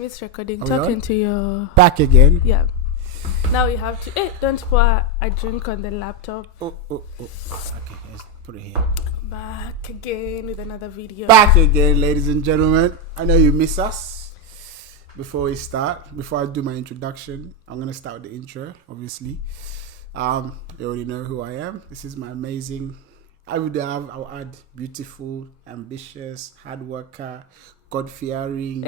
It's recording. Talking to your... Back again. Yeah. Now we have to... Hey, don't pour a drink on the laptop. Oh. Okay, let's put it here. Back again with another video. Back again, ladies and gentlemen. I know you miss us. Before I do my introduction, I'm going to start with the intro, obviously. You already know who I am. This is my amazing... I'll add beautiful, ambitious, hard worker, God-fearing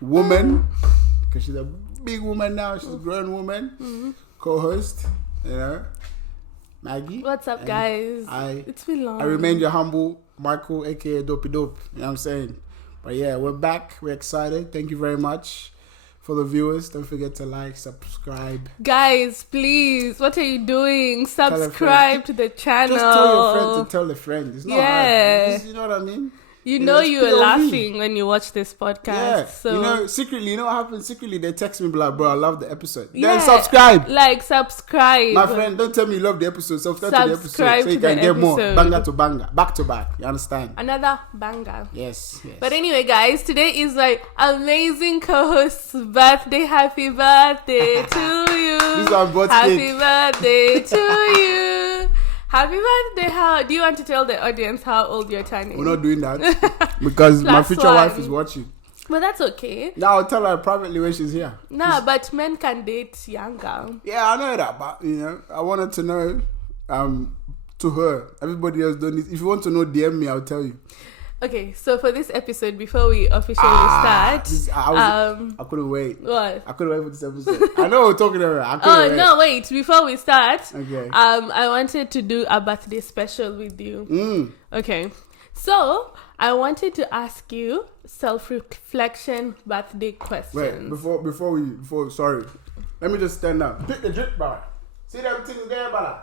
woman, because she's a big woman now. She's a grown woman. Co-host, Maggie. What's up, guys? It's been long. I remain your humble Michael, aka Dopey Dope. You know what I'm saying? But yeah, we're back. We're excited. Thank you very much. For the viewers, don't forget to like, subscribe. Guys, please, what are you doing? Subscribe to the channel. Just tell your friend to tell a friend. It's not hard. You know what I mean? You know you were laughing when you watch this podcast. Yeah. So Secretly, you know what happens? Secretly, they text me like, bro, I love the episode. Yeah. Then subscribe. Subscribe. My friend, don't tell me you love the episode. Subscribe to the episode so you can get more. Banger to banger. Back to back. You understand? Another banger. Yes. But anyway, guys, today is my amazing co-host's birthday. Happy birthday to you. This one bought Happy birthday to you. Happy birthday. How do you want to tell the audience how old you're turning? We're not doing that because my future wife is watching. But that's okay. Now I'll tell her privately when she's here. But men can date younger. Yeah, I know that, but I wanted to know to her. Everybody else don't need. If you want to know, DM me, I'll tell you. Okay, so for this episode, before we officially start, I couldn't wait. What? I couldn't wait for this episode. I know we're talking about it. No, wait. Before we start, okay. I wanted to do a birthday special with you. Okay, so I wanted to ask you self-reflection birthday questions. Wait, before sorry, let me just stand up. Pick the drip bar. See them things there, brother.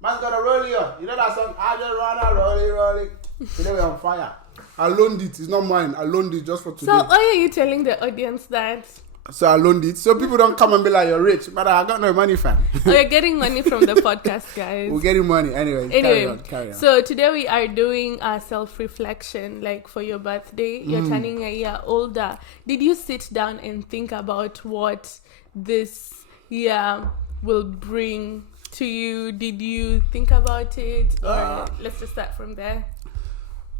Man's gotta roll you. You know that song? I just wanna roll it. Today we're on fire. I loaned it. It's not mine. I loaned it just for today. So why are you telling the audience that? So I loaned it. So people don't come and be like, you're rich. But I got no money, fam. We're getting money from the podcast, guys. We're getting money. Anyway, carry on. So today we are doing a self-reflection. Like for your birthday, you're turning a year older. Did you sit down and think about what this year will bring to you? Did you think about it? Or let's just start from there.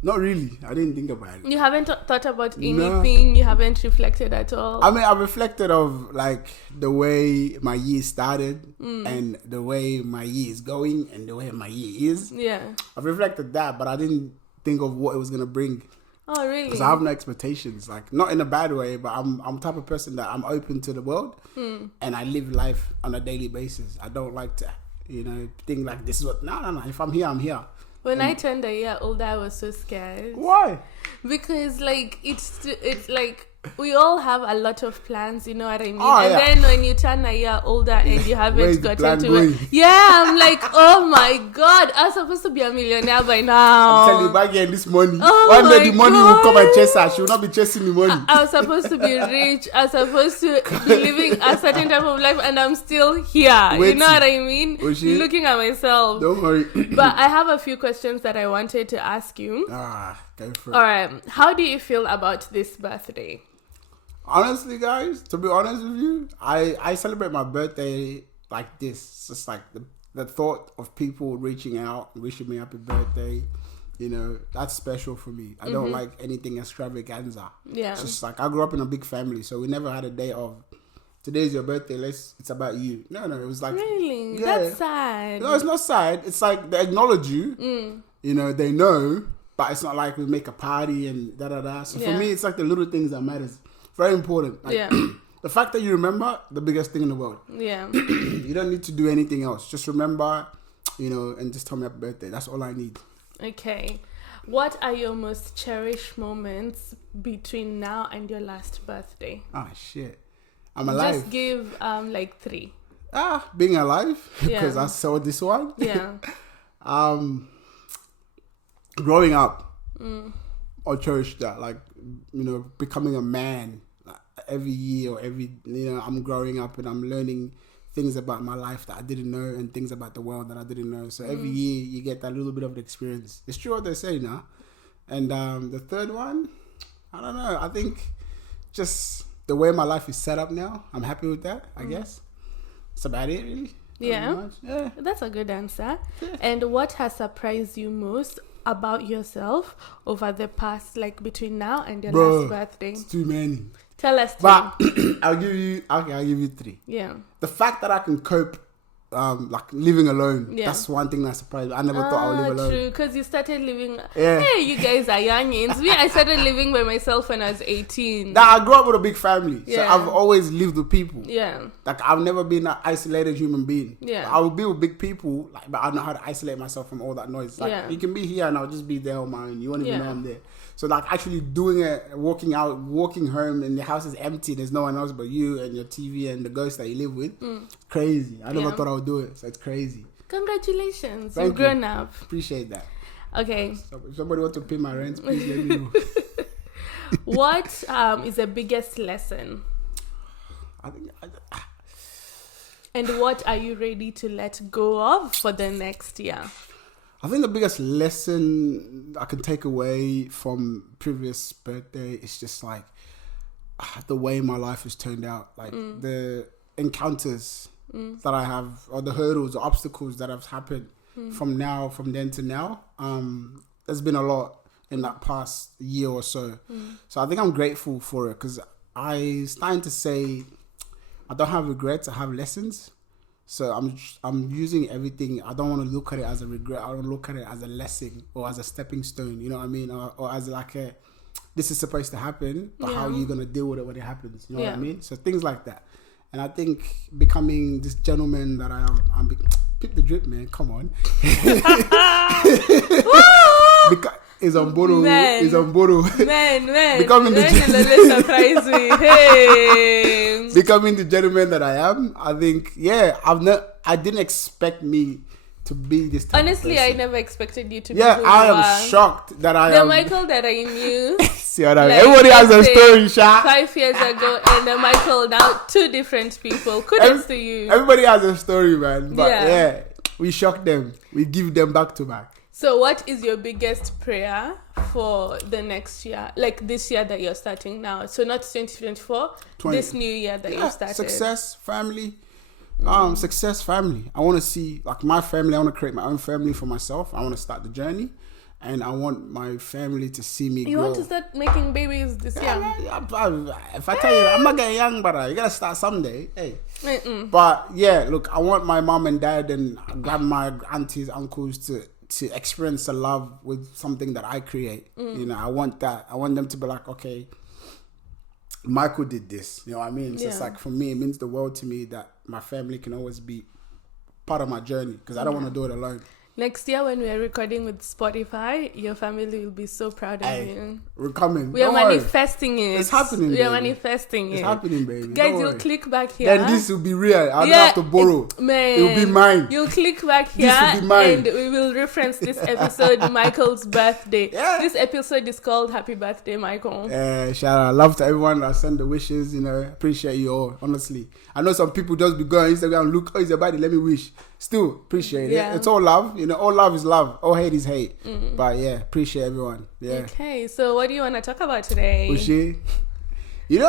Not really. I didn't think about it. You haven't thought about anything? No. You haven't reflected at all? I mean, I reflected of like the way my year started and the way my year is going and the way my year is. Yeah. I've reflected that, but I didn't think of what it was going to bring. Oh, really? Because I have no expectations. Like, not in a bad way, but I'm the type of person that I'm open to the world and I live life on a daily basis. I don't like to, think like this is what... No. If I'm here, I'm here. When I turned a year older, I was so scared. Why? Because it's like we all have a lot of plans, you know what I mean? Then when you turn a year older and you haven't gotten to it, I'm like, oh my God, I'm supposed to be a millionaire by now. I'm telling you, back here, this money. Oh One day the money will come and chase her. She will not be chasing the money. I was supposed to be rich. I was supposed to be living a certain type of life, and I'm still here. You know what I mean? Looking at myself. Don't worry. But I have a few questions that I wanted to ask you. Go for it. All right. How do you feel about this birthday? Honestly, guys, to be honest with you, I celebrate my birthday like this. It's just like the thought of people reaching out, wishing me happy birthday, that's special for me. I don't like anything extravaganza. Yeah. It's just like I grew up in a big family, so we never had a day of today's your birthday, it's about you. No, it was like... Really? Yeah. That's sad. No, it's not sad. It's like they acknowledge you, they know, but it's not like we make a party and da-da-da. So for me, it's like the little things that matters. Very important. Like, the fact that you remember, the biggest thing in the world. Yeah. You don't need to do anything else. Just remember, and just tell me happy birthday. That's all I need. Okay. What are your most cherished moments between now and your last birthday? Ah, shit. I'm alive. Just give like 3. Being alive, because I saw this one. Yeah. Growing up, I cherish that. Like, becoming a man. Like, every year or I'm growing up and I'm learning things about my life that I didn't know and things about the world that I didn't know. So every year you get that little bit of the experience. It's true what they say now. And the third one, I don't know. I think just the way my life is set up now, I'm happy with that, I guess. That's about it, really. Yeah. Yeah. That's a good answer. Yeah. And what has surprised you most about yourself over the past, like between now and your last birthday? It's too many. Tell us. But I'll give you 3. Yeah. The fact that I can cope, like living alone. Yeah. That's one thing that surprised me. I never thought I would live alone. True, because you started living. Yeah. Hey, you guys are youngins. I started living by myself when I was 18. That I grew up with a big family, so Yeah. I've always lived with people. Yeah. Like I've never been an isolated human being. Yeah. I will be with big people, like, but I know how to isolate myself from all that noise. Like Yeah. you can be here and I'll just be there on my own. You won't even Yeah. know I'm there. So like actually doing it, walking out, walking home, and your house is empty. There's no one else but you and your TV and the ghost that you live with. Crazy. I never Yeah. thought I would do it. So it's crazy. Congratulations. Thank You've you. grown up. Appreciate that. Okay. So if somebody wants to pay my rent, please let me know. What is the biggest lesson? I think And what are you ready to let go of for the next year? I think the biggest lesson I can take away from previous birthday is just like the way my life has turned out. Like the encounters that I have, or the hurdles, or obstacles that have happened from then to now. There's been a lot in that past year or so. So I think I'm grateful for it, because I starting to say I don't have regrets, I have lessons. So I'm using everything. I don't want to look at it as a regret. I want to look at it as a lesson or as a stepping stone. You know what I mean? Or as like this is supposed to happen, but how are you gonna deal with it when it happens? You know what I mean? So things like that. And I think becoming this gentleman that I am, pick the drip, man. Come on. Is on Boro. Is on Boro. Man. Becoming the surprise me. Hey. Becoming the gentleman that I am, I think, I didn't expect me to be this type Honestly, of person. I never expected you to be Yeah, who I you am are. shocked that I The am. Michael that I knew See what I mean? like, Everybody has a let's say story, Sha. 5 years ago, and the Michael now, 2 different people. Kudos to you. Everybody has a story, man. But Yeah. we shock them. We give them back to back. So what is your biggest prayer for the next year? Like this year that you're starting now. So not 2024, this new year that you've started. Success, family. Success, family. I want to see, like, my family. I want to create my own family for myself. I want to start the journey. And I want my family to see me You grow. want to start making babies this year? If I tell you, I'm not getting young, but you got to start someday. Hey. Mm-mm. But, yeah, look, I want my mom and dad and grandma, aunties, uncles to experience the love with something that I create. You know, I want that. I want them to be like, okay, Michael did this. You know what I mean? So it's like, for me, it means the world to me that my family can always be part of my journey, because I don't want to do it alone. Next year when we are recording with Spotify, your family will be so proud of you. We're coming. We are Don't worry. manifesting it. It's happening, We are baby. manifesting it. It's happening, baby. Guys, Don't you'll worry. click back here. Then this will be real. I don't have to borrow. Man, It will be mine. You'll click back here This will be mine. and we will reference this episode, Michael's birthday. Yeah. This episode is called Happy Birthday, Michael. Shout out. Love to everyone that send the wishes. You know, appreciate you all. Honestly, I know some people just be going on Instagram, look, oh, it's your birthday, let me wish. Still appreciate it. Yeah. It's all love. You know, all love is love. All hate is hate. But yeah, appreciate everyone. Yeah. Okay, so what do you want to talk about today? Ushi. You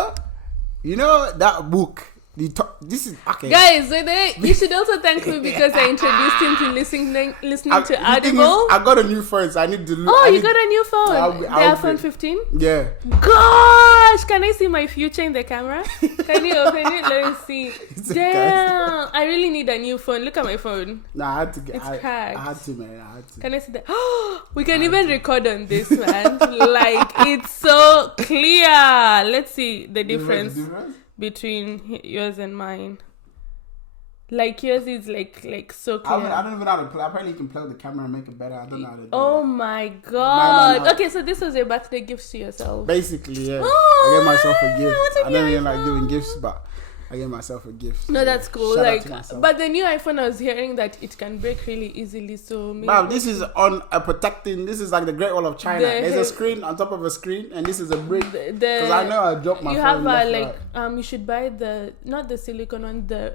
know that book. This is okay. Guys, you should also thank me because I introduced him to listening The to thing is, Audible. I got a new phone, so I need to look. Oh, I you need- got a new phone. I'll The be- iPhone 15? Yeah. Gosh, can I see my future in the camera? Can you open it? Let me see. a Damn, I really need a new phone. Look at my phone. Nah, I had to get. It's I cracked. had to, man. I had to. Can I see that? We can even record on this, man. Like, it's so clear. Let's see the difference between yours and mine. Like, yours is like so clear. I don't even know how to play. Apparently, you can play with the camera and make it better. I don't know how to do Oh that. my god. No. Okay, so this was your birthday gift to yourself. Basically, yeah. Oh, I gave myself a gift. what's a I new don't even like iPhone? giving gifts, but I gave myself a gift. No, that's cool. Shout out Like, to myself. but the new iPhone, I was hearing that it can break really easily. So maybe Wow, this is on a protecting. This is like the Great Wall of China. There's a The- screen on top of a screen, and this is a brick. the Because I know I dropped my you phone. have left, like right. you should buy not the silicone one, the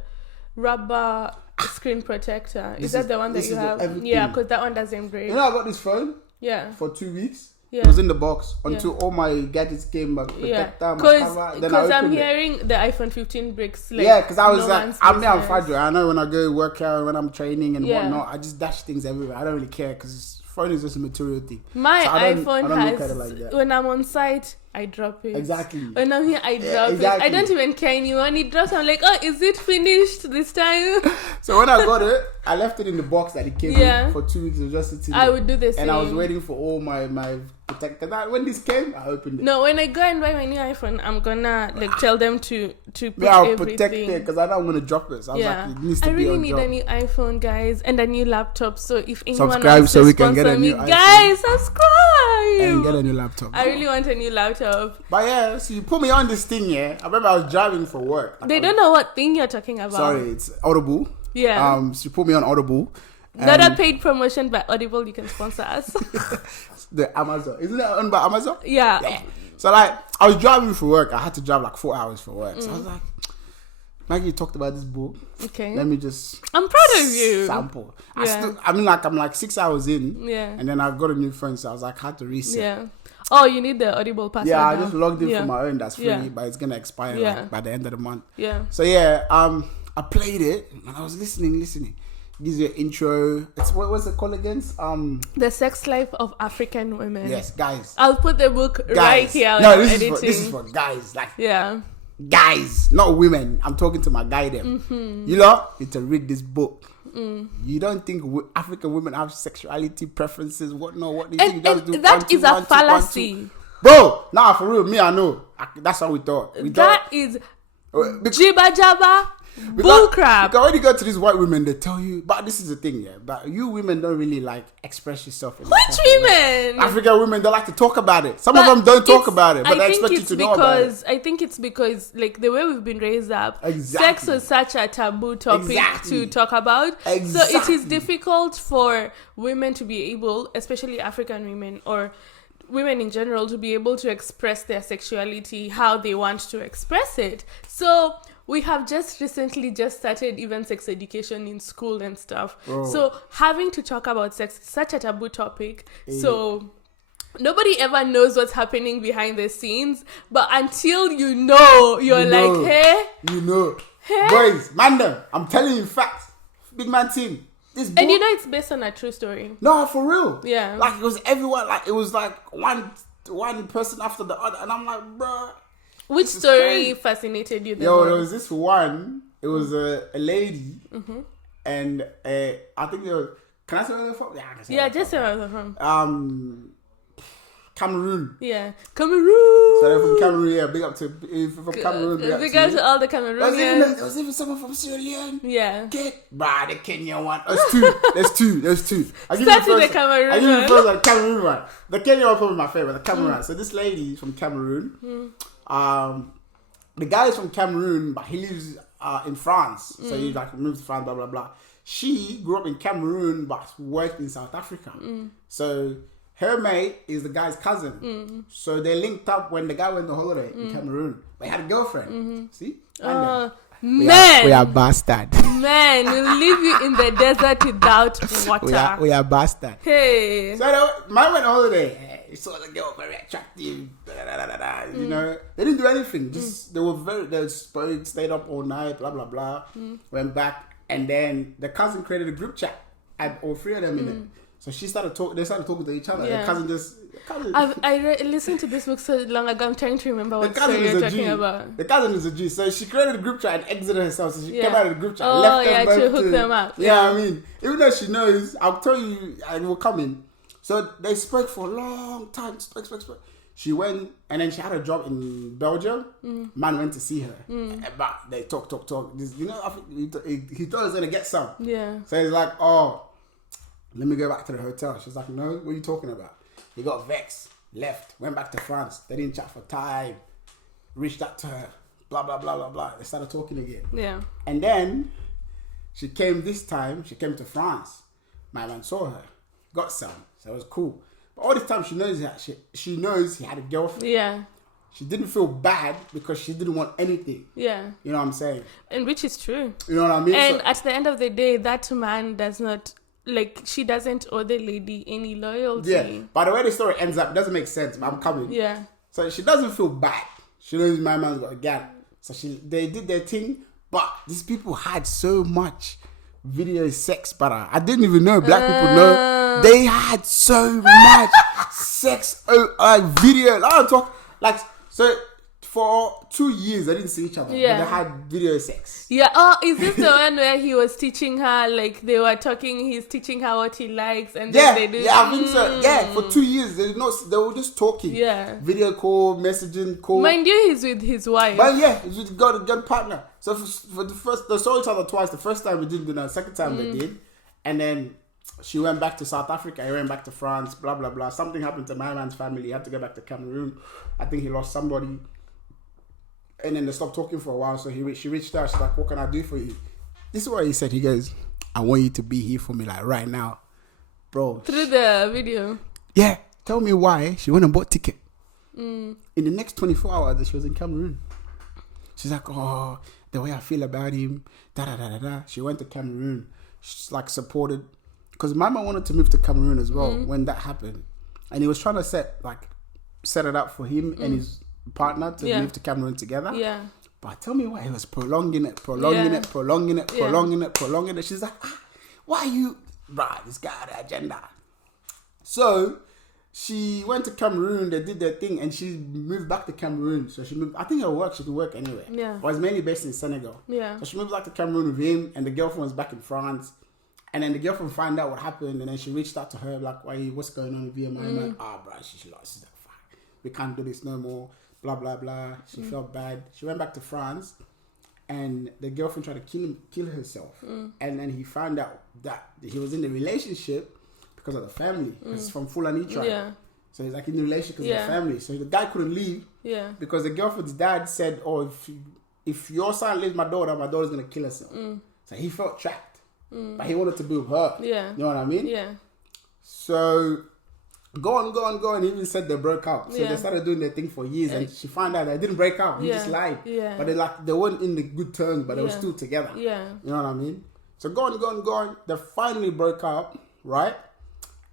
rubber screen protector. This Is that is- the one that this you is have? everything. Yeah, because that one doesn't break. You know, I got this phone Yeah. for 2 weeks. Yeah. It was in the box until all my gadgets came back. Because I'm hearing the iPhone 15 breaks. Like, yeah, because I was I'm business. Fadra. I know when I go work out, when I'm training and whatnot, I just dash things everywhere. I don't really care because phone is just a material thing. My iPhone look at has, it like that. when I'm on site, I drop it. Exactly. When I'm here, I drop it. I don't even care anymore. When it drops, I'm like, oh, is it finished this time? So when I got it, I left it in the box that it came in for 2 weeks. It was just sitting there. I would do the same. And I was waiting for all my protect. When this came, I opened it. No, when I go and buy my new iPhone, I'm gonna tell them to put I'll everything. protect it because I know I'm gonna drop it. So I was like, it needs to I be really on need job. a new iPhone, guys, and a new laptop. So if anyone Subscribe wants so to we can get a sponsor new me, iPhone. guys, subscribe And get a new laptop. I really want a new laptop. But yeah, so you put me on this thing, yeah. I remember I was driving for work. They don't know what thing you're talking about. Sorry, it's Audible. Yeah. So you put me on Audible. Not a paid promotion by Audible. You can sponsor us. The Amazon. Isn't it owned by Amazon? Yeah. So like, I was driving for work. I had to drive like 4 hours for work. So I was like, Maggie, you talked about this book. Okay. Let me just... I'm proud of you. Sample. Yeah. I'm like 6 hours in. Yeah. And then I've got a new phone. So I was like, I had to reset. Yeah. Oh, you need the Audible password. Yeah, I now. just logged in for my own. That's free. Yeah. But it's going to expire like, by the end of the month. Yeah. So yeah, I played it and I was listening. Gives you an intro. It's what's it called again? The Sex Life of African Women. Yes, guys. I'll put the book Guys. right here. No, this is for guys. Like yeah. guys, not women. I'm talking to my guy them. You know, need to read this book. You don't think African women have sexuality preferences? What do you think? You just do that is a fallacy. Bro, nah, for real, me, I know. That's how we thought. That is jibba jabba bullcrap. Because when you go to these white women, they tell you, but this is the thing, yeah. But you women don't really like express yourself. Which women? African women, they like to talk about it. Some of them don't talk about it, but they expect you to know about it. I think it's because, like, the way we've been raised up, Exactly. sex was such a taboo topic to talk about. Exactly. So it is difficult for women to be able, especially African women or women in general, to be able to express their sexuality how they want to express it. So we have just recently started even sex education in school and stuff. So having to talk about sex is such a taboo topic. So nobody ever knows what's happening behind the scenes. But until you know, you're like, hey. You know. Hey? Boys, man, I'm telling you facts. Big man team. This book, and you know it's based on a true story. No, for real. Yeah. Like it was everyone. Like it was like one person after the other. And I'm like, bruh. Which story fascinated you the most? There was this one. It was a lady, and I think there was. Can I say where they're from? Yeah, I can say. Yeah, just say where they're from. Cameroon. Yeah, Cameroon. So they're from Cameroon. Yeah, big up to from Cameroon. Big up to all the Cameroonians. There was even someone from Sierra Leone. Yeah. The Kenyan one. There's two. I give Start you with the Cameroon. I give you first the Cameroon one. The Kenyan one probably my favorite. The Cameroon one. So this lady is from Cameroon. The guy is from Cameroon, but he lives in France. So he like moved to France, blah blah blah. She grew up in Cameroon, but worked in South Africa. So her mate is the guy's cousin. So they linked up when the guy went on holiday in Cameroon. But he had a girlfriend. See? Man, we are bastard. Man, we'll leave you in the desert without water. We are bastard. Hey. So mine went on holiday. He saw the girl very attractive. You know, they didn't do anything. Just they stayed up all night. Blah blah blah. Went back, and then the cousin created a group chat. Had all three of them in it. So they started talking to each other. Yeah. The cousin I listened to this book so long ago. I'm trying to remember what story you're talking about. The cousin is a G. So she created a group chat and exited herself. So she came out of the group chat and left them both to hook them up. Yeah, I mean, even though she knows, I'll tell you, I will come in. So they spoke for a long time. Spoke. She went, and then she had a job in Belgium. Man went to see her. But they talk. You know, I think he thought he was going to get some. Yeah. So he's like, let me go back to the hotel. She's like, no, what are you talking about? He got vexed, left, went back to France. They didn't chat for time. Reached out to her, blah, blah, blah, blah, blah. They started talking again. Yeah. And then she came to France. My man saw her, got some. So it was cool. But all this time she knows that she knows he had a girlfriend. Yeah. She didn't feel bad because she didn't want anything. Yeah. You know what I'm saying? And which is true. You know what I mean? And at the end of the day, that man does not like she doesn't owe the lady any loyalty. Yeah. By the way the story ends up, doesn't make sense, but I'm coming. Yeah. So she doesn't feel bad. She knows my man's got a gal. So they did their thing, but these people had so much video sex, but I didn't even know. Black people know they had so much sex video. I don't talk like so. For 2 years, they didn't see each other. Yeah. But they had video sex. Yeah. Oh, is this the one where he was teaching her, like they were talking, he's teaching her what he likes and then they do... Yeah, I think so. Yeah, for 2 years, they were just talking. Yeah. Video call, messaging, call. Mind you, he's with his wife. But yeah, he's with got partner. So for the first, they saw each other twice. The first time we didn't do that. The second time they did. And then she went back to South Africa. He went back to France, blah, blah, blah. Something happened to my man's family. He had to go back to Cameroon. I think he lost somebody. And then they stopped talking for a while. So she reached out. She's like, what can I do for you? This is what he said. He goes, I want you to be here for me like right now. Bro. Through the video. Yeah. Tell me why she went and bought ticket. In the next 24 hours, she was in Cameroon. She's like, oh, the way I feel about him. Da da da da da. She went to Cameroon. She's like supported. Because Mama wanted to move to Cameroon as well when that happened. And he was trying to set it up for him and his partner to move to Cameroon together. Yeah. But tell me why he was prolonging it. She's like, why are you... Right, this guy had an agenda. So, she went to Cameroon, they did their thing, and she moved back to Cameroon. So she moved... I think she could work anywhere. Yeah. But it's mainly based in Senegal. Yeah. So she moved back to Cameroon with him, and the girlfriend was back in France. And then the girlfriend found out what happened, and then she reached out to her, like, what's going on with you? And I'm like, bro, she's like, fine. We can't do this no more. Blah, blah, blah. She felt bad. She went back to France, and the girlfriend tried to kill herself. And then he found out that he was in the relationship because of the family. It's from Fulani tribe. Yeah. So he's like in the relationship because of the family. So the guy couldn't leave because the girlfriend's dad said, oh, if your son leaves my daughter's going to kill herself. So he felt trapped. But he wanted to be with her. Yeah. You know what I mean? Yeah. So... Go on. He even said they broke up. So they started doing their thing for years, and she found out they didn't break up. He just lied. Yeah. But they weren't in the good terms, but they were still together. Yeah. You know what I mean? So go on. They finally broke up, right?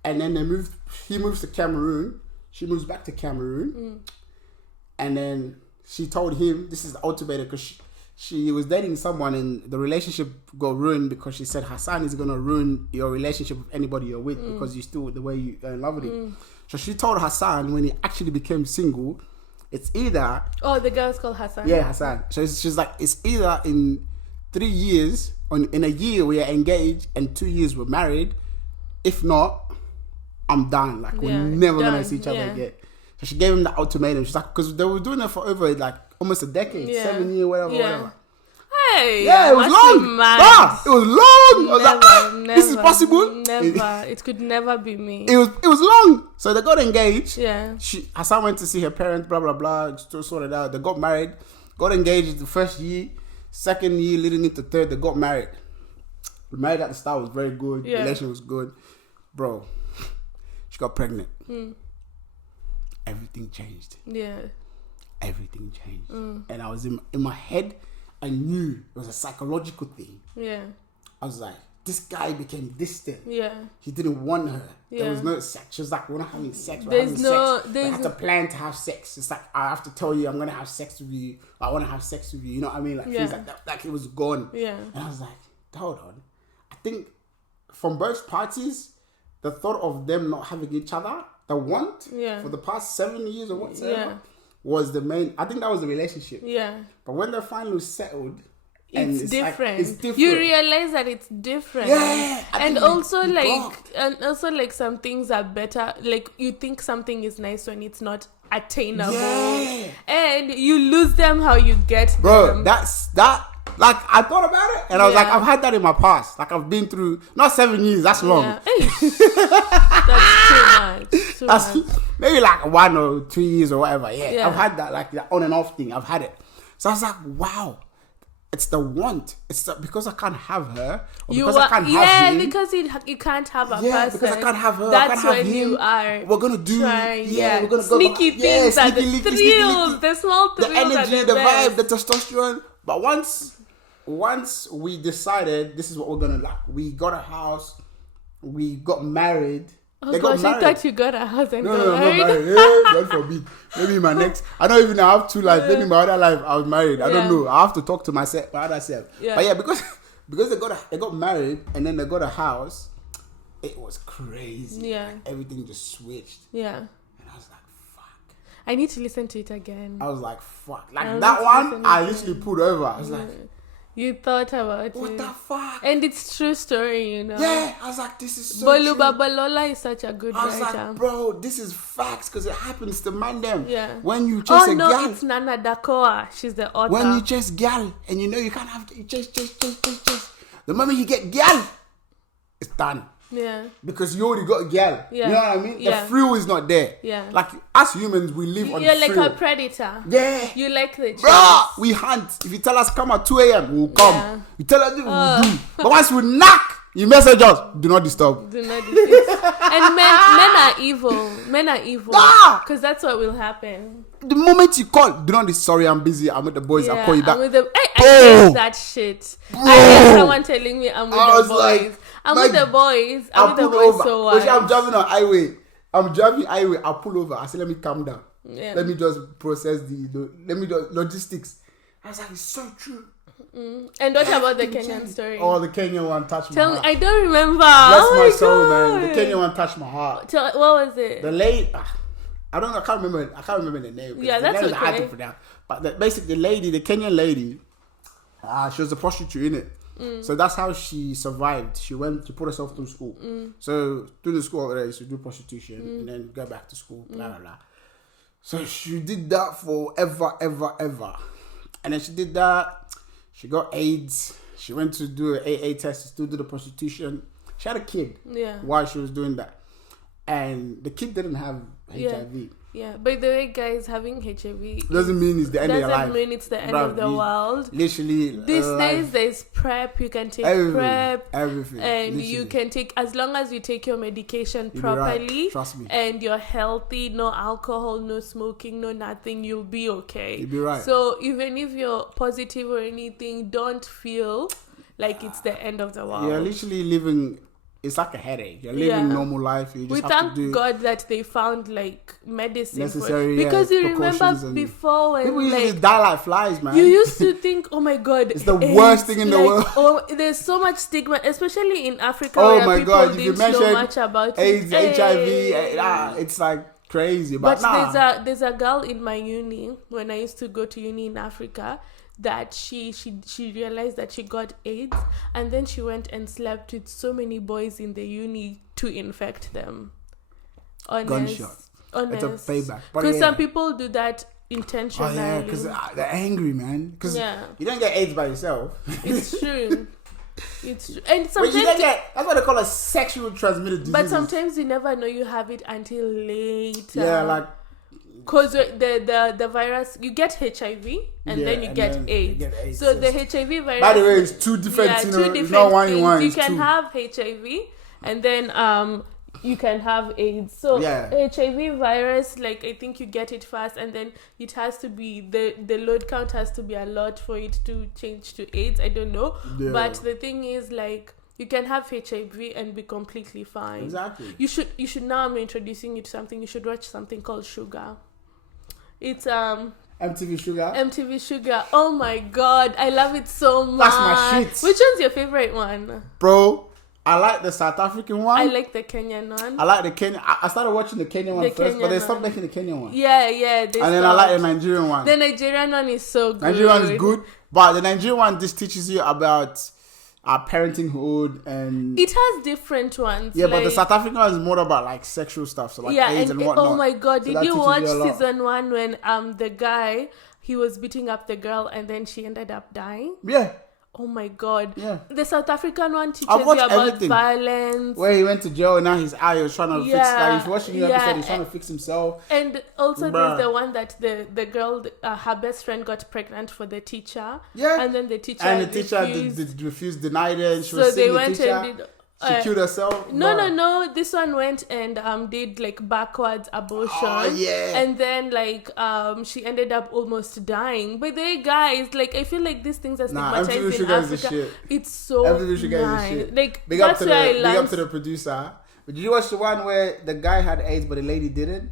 And then he moves to Cameroon. She moves back to Cameroon. And then she told him, this is the ultimate, because she was dating someone and the relationship got ruined because she said Hassan is going to ruin your relationship with anybody you're with because you still the way you're in love with him. So she told Hassan when he actually became single, it's either... Oh, the girl's called Hassan. Yeah, Hassan. So she's like, it's either in 3 years, in a year we are engaged and 2 years we're married. If not, I'm done. Like, we're never going to see each other again. So she gave him the ultimatum. She's like, because they were doing it for over like almost a decade, 7 years, whatever. Hey, yeah, it was long. It was long. I was like, this is possible. Never. It could never be me. It was long. So they got engaged. Yeah. Hassan went to see her parents, blah, blah, blah, still sorted out. They got married, got engaged the first year, second year, leading into third, they got married. The marriage at the start was very good. The relation was good. Bro, she got pregnant. Everything changed. Yeah. Everything changed. And I was in my head, I knew it was a psychological thing. Yeah. I was like, this guy became distant. Yeah. He didn't want her. Yeah. There was no sex. She was like, we're not having sex. We're There's having no- sex. there's We have to plan to have sex. It's like, I have to tell you, I'm going to have sex with you. I want to have sex with you. You know what I mean? Like, things like that. Like, it was gone. Yeah. And I was like, hold on. I think from both parties, the thought of them not having each other, the want for the past 7 years or whatsoever, was the main... I think that was the relationship. Yeah. But when they finally settled... It's different. Like, it's different. You realize that it's different. Yeah. And also like some things are better. Like you think something is nice when it's not attainable. Yeah. And you lose them how you get them. Bro, that's that. Like I thought about it and I was like, I've had that in my past. Like I've been through not 7 years, that's long. Yeah. That's too much. Maybe like 1 or 2 years or whatever. Yeah. I've had that like that on and off thing. I've had it. So I was like, wow. It's the want. It's the, because I can't have her. Or because I can't have him. Because you can't have a person. Because I can't have her. That's I can't have when him. you are. We're gonna do. We're gonna sneaky go. Things are the sneaky, thrills. The small thrills. The energy, are the best. vibe, the testosterone. But once we decided this is what we're gonna like, we got a house. we got married. Oh they gosh, got I married. thought you got a house and No, got I'm not married. married. Hey, God forbid. Maybe my next. I don't even know. I have two lives. Maybe my other life I was married. I don't know. I have to talk to myself, my other self. Yeah. But yeah, because they got married and then they got a house. It was crazy. Yeah. Like, everything just switched. Yeah. And I was like, fuck. I need to listen to it again. I was like, fuck. Like I'll that listen one, I again. literally pulled over. I was like, You thought about what it. the fuck? And it's true story, you know. Yeah, I was like, this is so Bolu true. Babalola is such a good I was writer. like, bro, this is facts because it happens to man them. Yeah. When you chase Oh a no, gal, it's Nana Dakoa. She's the author. when you chase gal, and you know you can't have you chase. The moment you get gal, it's done. Yeah. Because you already got a gal. Yeah. You know what I mean? Yeah. The thrill is not there. Yeah. Like us humans, we live on You're like thrill. a predator. Yeah. You like the chase. Bro, we hunt. If you tell us come at 2 a.m., we'll come. Yeah. You tell us we'll do. But once we knock, you message us. Do not disturb. Do not and men are evil. Men are evil. Ah! Because that's what will happen. The moment you call, do not dis. Sorry, I'm busy. I'm with the boys. I'll call you back. I'm with the, I Bro. hate that shit. I hate someone telling me I'm with I the was boys. like, I'm my- with the boys. I'm I'll with the pull boys over. so Okay, I'm why? driving on highway. I'll pull over. I say, let me calm down. Yeah. Let me just process let me do logistics. I was like, it's so true. And what about the Everything Kenyan changed. story? Oh, the Kenyan one touched Tell my me, heart. I don't remember. Bless Oh my my soul, God. man. The Kenyan one touched my heart. What was it? The lady, I can't remember the name. Yeah, the that's name is hard to okay. pronounce. But basically, the Kenyan lady, she was a prostitute, innit? So that's how she survived. She put herself through school. So through the school already, she do prostitution and then go back to school, blah blah blah. So she did that for ever. And then she did that. She got AIDS. She went to do an AA test to still do the prostitution. She had a kid while she was doing that. And the kid didn't have HIV. Yeah, by the way, guys, having HIV Doesn't mean it's the end of your life. doesn't mean it's the end Bruh, of the world. Literally. These days, there's PrEP. You can take PrEP. Everything. And literally. you can take, as long as you take your medication You'll be right. properly. Trust me. And you're healthy, no alcohol, no smoking, no nothing, you'll be okay. You'll be right. So even if you're positive or anything, don't feel like it's the end of the world. You're literally living. It's like a headache. You're living normal life. You just We have thank to do God that they found like medicine necessary, because you remember precautions and- before when people usually like die like flies, man. you used to think, oh my God, It's the worst thing in the world. Oh, there's so much stigma, especially in Africa. Oh where my people God, if you didn't know mention much about AIDS, it. HIV, it's like crazy. But, nah. there's a girl in my uni when I used to go to uni in Africa that she realized that she got AIDS and then she went and slept with so many boys in the uni to infect them. Honest. It's a payback. But Because yeah. some people do that Oh intentionally. yeah, because they're angry, man. Because Yeah. you don't get AIDS by yourself. It's true. It's true. And But sometimes you don't get. That's what they call a sexual transmitted disease. but sometimes you never know you have it until later. Yeah, like. Because the virus, you get HIV and then you get AIDS. you get AIDS. So the HIV virus. By the way, it's two different. Yeah, you two know, different it's not one things. in one. You It's can two. have HIV and then you can have AIDS. So Yeah. HIV virus, like I think you get it fast and then it has to be the load count has to be a lot for it to change to AIDS. I don't know. Yeah. But the thing is, like, you can have HIV and be completely fine. Exactly. You should now, I'm introducing you to something. You should watch something called Sugar. It's MTV Sugar. MTV Sugar. Oh my God, I love it so much. That's my shit. Which one's your favorite one? Bro, I like the South African one. I like the Kenyan one. I like the Kenyan. I started watching the Kenyan one The first, but Kenyan they stopped one. making the Kenyan one. Yeah. And then I like the Nigerian one. The Nigerian one is so good. Nigerian one is good, but the Nigerian one just teaches you about parentinghood and It has different ones. yeah, but the like- South African one is more about like sexual stuff, so like AIDS and whatnot. oh my God, So did that you teaches watch a lot. season 1 when the guy, he was beating up the girl and then she ended up dying? Yeah, Oh my God. Yeah. The South African one teaches I've you watched about everything. violence. where he went to jail and now he's out. He was trying to fix. Like if you're watching the Yeah, episode, he's trying to fix himself. And also Bruh. there's the one that the girl, her best friend got pregnant for the teacher. Yeah. And then the teacher And the teacher refused. refused, denied it. And she So was they seeing the went teacher. and did... She killed herself? No. This one went and did like backwards abortion. Oh, yeah. And then like she ended up almost dying. By the way, guys, like I feel like these things are stigmatized MTV in Sugar Africa. is the shit. It's so MTV Sugar nice. is the shit. Like Big that's up where I big learned. up to the producer. But did you watch the one where the guy had AIDS but the lady didn't?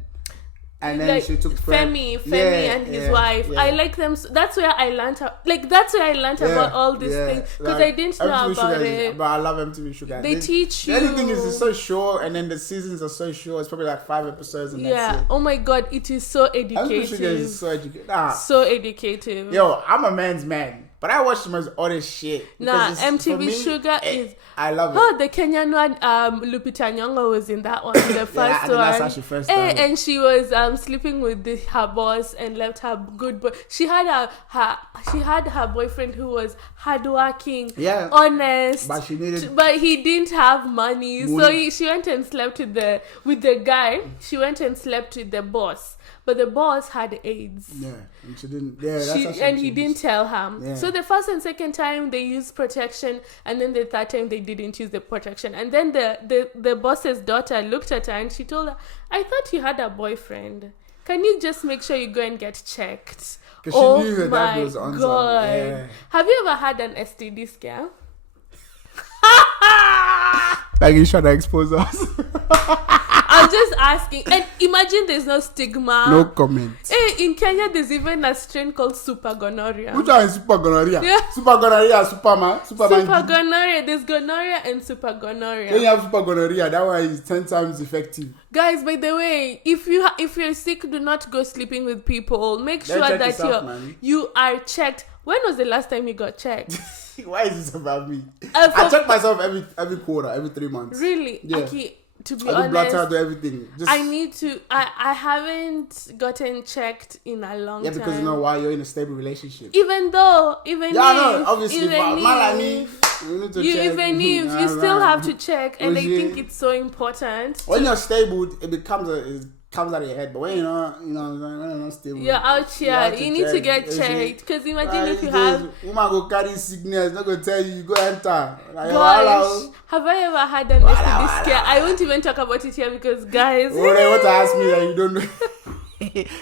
And then like she took Femi and his wife. Yeah. I like them. That's where I learned. That's where I learned about all these things because I didn't know MTV about Sugar it. But I love MTV Sugar. They teach you. The only thing is it's so short, and then the seasons are so short. It's probably like 5 episodes, and that's it. Oh my god, it is so educative. MTV Sugar is so educative. So educative. Yo, I'm a man's man, but I watch the most oddest shit. MTV Sugar is. I love it. Oh, the Kenyan one, Lupita Nyong'o was in that one, the first one. That's how she first started. And she was sleeping with her boss and left her good boy. She had her boyfriend who was hardworking, honest, but he didn't have money. So she went and slept with the guy. She went and slept with the boss. But the boss had AIDS. Yeah, and she didn't. Yeah, he didn't tell her. Yeah. So the first and second time they used protection, and then the third time they didn't use the protection. And then the boss's daughter looked at her and she told her, "I thought you had a boyfriend. Can you just make sure you go and get checked?" Because she knew her dad was on something. Yeah. Have you ever had an STD scare? Like you trying to expose us. I'm just asking. And imagine there's no stigma. No comment. Hey, in Kenya, there's even a strain called super gonorrhea. Which one is super gonorrhea? Yeah. Super gonorrhea, Superman. Super gonorrhea. There's gonorrhea and super gonorrhea. When you have super gonorrhea, that one is 10 times effective. Guys, by the way, if you're sick, do not go sleeping with people. Make sure that you are checked. When was the last time you got checked? Why is this about me? I check myself every quarter, every 3 months. Really? Yeah. Okay, to be I do blood honest, test, do everything. I need to. I haven't gotten checked in a long time. Yeah, because you know why, you're in a stable relationship. Even obviously, but man like me, you need to check. You still have to check, and I think it's so important. When you're stable, it comes out of your head, but when when you're not stable, you're out here. You need to get checked. Because imagine if you have woman go carry sickness, not gonna tell you go enter. Gosh, have I ever had an STD scare? I won't even talk about it here because guys. They want to ask me that you don't know.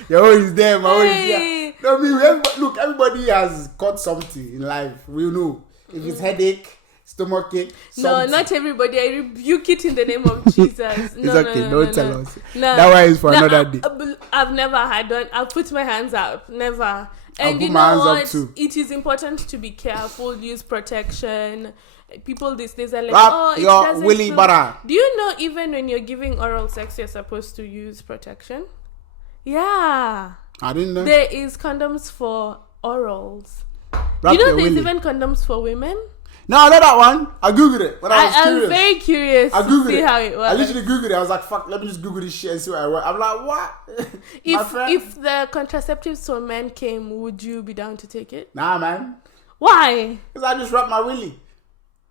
Your own is there, my own is here. No, look, everybody has caught something in life. We know if it's headache, stomach ache. No, not everybody. I rebuke it in the name of Jesus. No, it's okay. Don't tell us. No. That one is for another day. I've never had one. I'll put my hands up. Never. And you know what? It is important to be careful. Use protection. People these days are like, wrap your willy butter. Do you know even when you're giving oral sex, you're supposed to use protection? Yeah. I didn't know. There is condoms for orals. Wrap you know your there's willy. even condoms for women? No, I know that one. I googled it when I was curious. I'm very curious to see how it works. I literally googled it. I was like, fuck, let me just Google this shit and see what I work. I'm like, what? If the contraceptives for men came, would you be down to take it? Nah, man. Why? Because I just wrap my willy.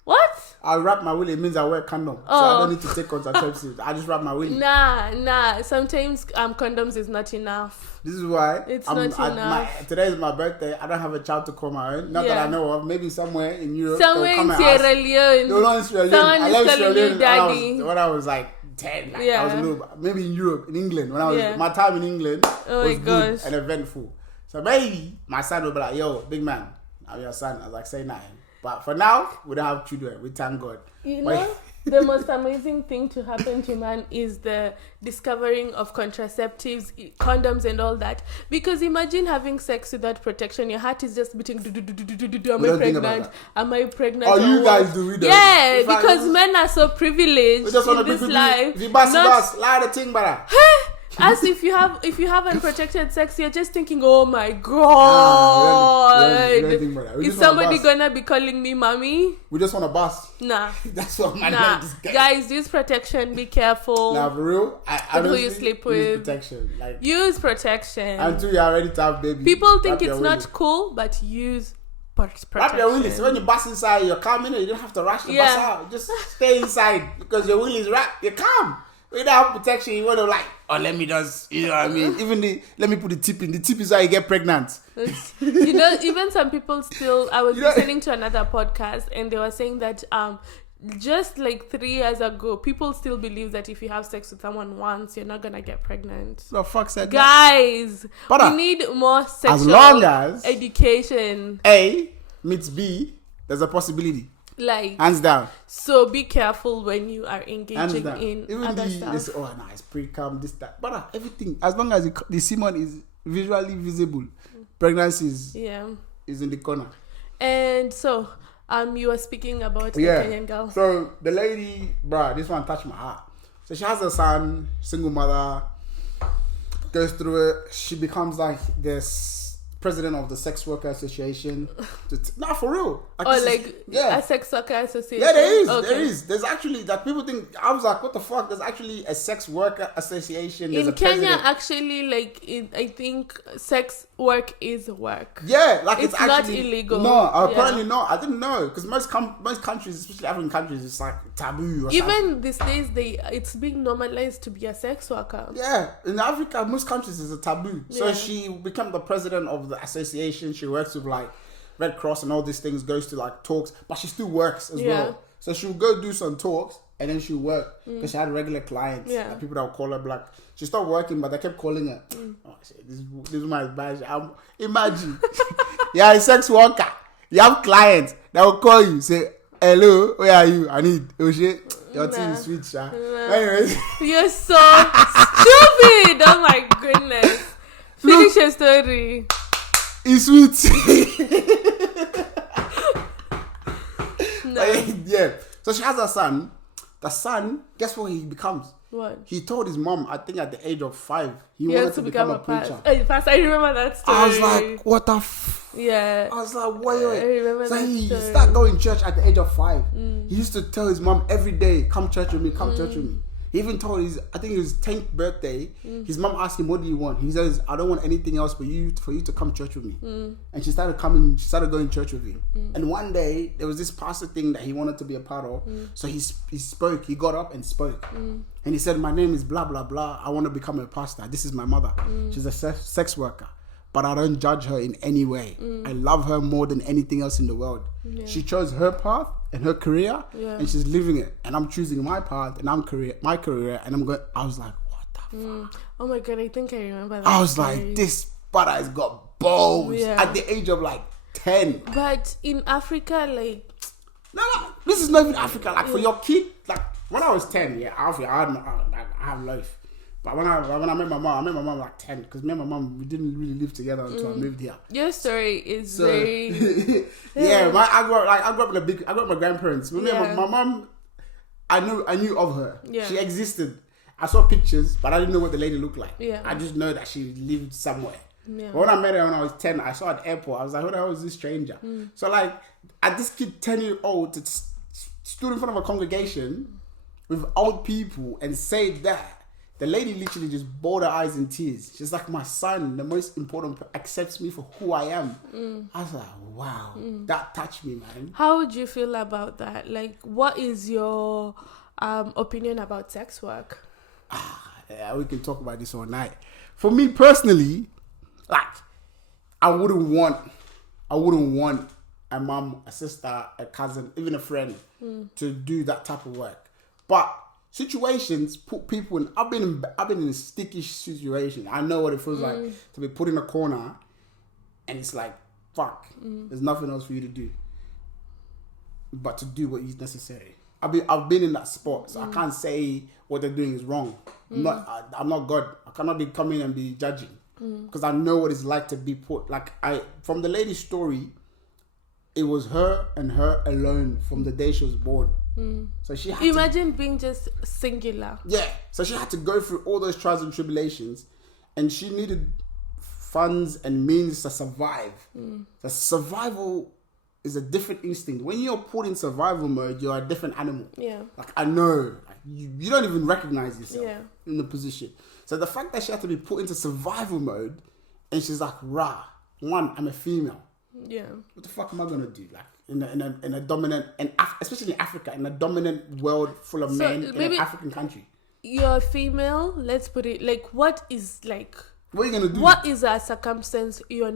What? I wrap my willy. It means I wear condom. So I don't need to take contraceptives. I just wrap my willy. Nah. Sometimes condoms is not enough. This is why it's not enough. Today is my birthday. I don't have a child to call my own. Not that I know of. Maybe somewhere in Europe. Somewhere in Sierra Leone. No, not in Sierra Leone. Someone I left Sierra Leone daddy. when I was like 10. I was a little, maybe in Europe, in England. When I was my time in England was good and eventful. So maybe my son would be like, "Yo, big man, I'm your son." I was like, "Say nothing." But for now, we don't have children. We thank God. You know, the most amazing thing to happen to man is the discovering of contraceptives, condoms and all that. Because imagine having sex without protection. Your heart is just beating. Am I pregnant? Am I pregnant? Oh, you guys do. We don't. Yeah, because men are so privileged we just in this life. If you bust, lie the thing, brother. As if you have unprotected sex, you're just thinking, oh my god, is somebody gonna be calling me mommy? We just want to bust. Nah, that's what my name is. Guys, use protection. Be careful. Nah, for real. Who you sleep with? Use protection. Use protection. Until you are ready to have baby. People think it's not cool, but use protection. Wrap your willy. So when you bust inside, you're calm. You don't have to rush to bust out. Just stay inside because your willy is wrapped. You're calm. Without protection, you want to let me just, you know what I mean? Even let me put the tip in. The tip is how you get pregnant. Even some people still, I was listening to another podcast and they were saying that just like 3 years ago, people still believe that if you have sex with someone once, you're not gonna get pregnant. The fuck said that? Guys, But, we need more sexual as long as education. A meets B, there's a possibility. Like, Hands down. so be careful when you are Hands engaging down. in Even other they stuff. say, oh, no, it's pre-cum, this, that. But everything, as long as the semen is visually visible, pregnancy is in the corner. And so, you were speaking about the Kenyan girl. So the lady, bruh, this one touched my heart. So she has a son, single mother, goes through it. She becomes like this president of the sex worker association. Nah, for real. A sex worker association. Yeah, there is. Okay. There is. There's actually that people think. I was like, what the fuck? There's actually a sex worker association. There's In a Kenya, president. actually, I think sex work is work. Yeah, like It's actually not illegal. No, apparently not. I didn't know because most countries, especially African countries, it's like taboo. Or Even something. these days, it's being normalized to be a sex worker. Yeah, in Africa, most countries is a taboo. So Yeah. she became the president of the association. She works with like Red Cross and all these things. Goes to like talks, but she still works as well. So she'll go do some talks and then she'll work because she had regular clients. Yeah. Like people that would call her black. She stopped working, but they kept calling her. Oh, shit, this woman is bad. Imagine, you're a sex worker. You have clients that will call you, say, hello, where are you? I need, oh shit, your team is sweet, sha. Anyways. You're so stupid. Oh my goodness. Finish your story. It's sweet. No. Yeah. So she has a son. The son, guess what he becomes? What? He told his mom, I think at the age of 5, he He wanted has to to become become a a preacher. pastor. I remember that story. I was like, what the Yeah. I was like, wait. I remember So that he story. started going to church at the age of 5. He used to tell his mom every day, come church with me, come church with me. He even told I think his 10th birthday, his mom asked him, what do you want? He says, I don't want anything else for you to come church with me. And she started going to church with him. And one day, there was this pastor thing that he wanted to be a part of. So he spoke, he got up and spoke. And he said, my name is blah, blah, blah. I want to become a pastor. This is my mother. She's a sex worker. But I don't judge her in any way. I love her more than anything else in the world. Yeah. She chose her path and her career, and she's living it. And I'm choosing my path and my career, and I'm going. I was like, what the fuck? Oh my god, I think I remember that. I was like, this butter has got balls at the age of like 10. But in Africa, like, no, this is not even Africa. Like for your kid, like when I was 10, I have life. But when I met my mom like 10 because me and my mom, we didn't really live together until I moved here. Your story is very I grew up with my grandparents. My mom, I knew of her. Yeah. She existed. I saw pictures, but I didn't know what the lady looked like. Yeah. I just know that she lived somewhere. Yeah. But when I met her when I was 10, I saw her at the airport. I was like, who the hell is this stranger? So like, at this kid 10-year-old stood in front of a congregation with old people and said that. The lady literally just bawled her eyes in tears. She's like, my son, the most important, accepts me for who I am. I was like, wow, that touched me, man. How would you feel about that? Like, what is your opinion about sex work? Yeah, we can talk about this all night. For me personally, like, I wouldn't want a mom, a sister, a cousin, even a friend to do that type of work. But situations put people in. I've been in a sticky situation. I know what it feels like to be put in a corner, and it's like, fuck. There's nothing else for you to do, but to do what is necessary. I've been in that spot, so I can't say what they're doing is wrong. I'm not God. I cannot be coming and be judging because I know what it's like to be put. Like from the lady's story, it was her and her alone from the day she was born. So she had imagine being just singular. Yeah. So she had to go through all those trials and tribulations, and she needed funds and means to survive. The survival is a different instinct. When you're put in survival mode, you're a different animal. Yeah. Like I know, like, you don't even recognize yourself in the position. So the fact that she had to be put into survival mode, and she's like, rah, one, I'm a female. Yeah. What the fuck am I gonna do? Like in a dominant, and especially in Africa, in a dominant world full of men in an African country. You're female. Let's put it like, what is like? What are you gonna do? What is a circumstance you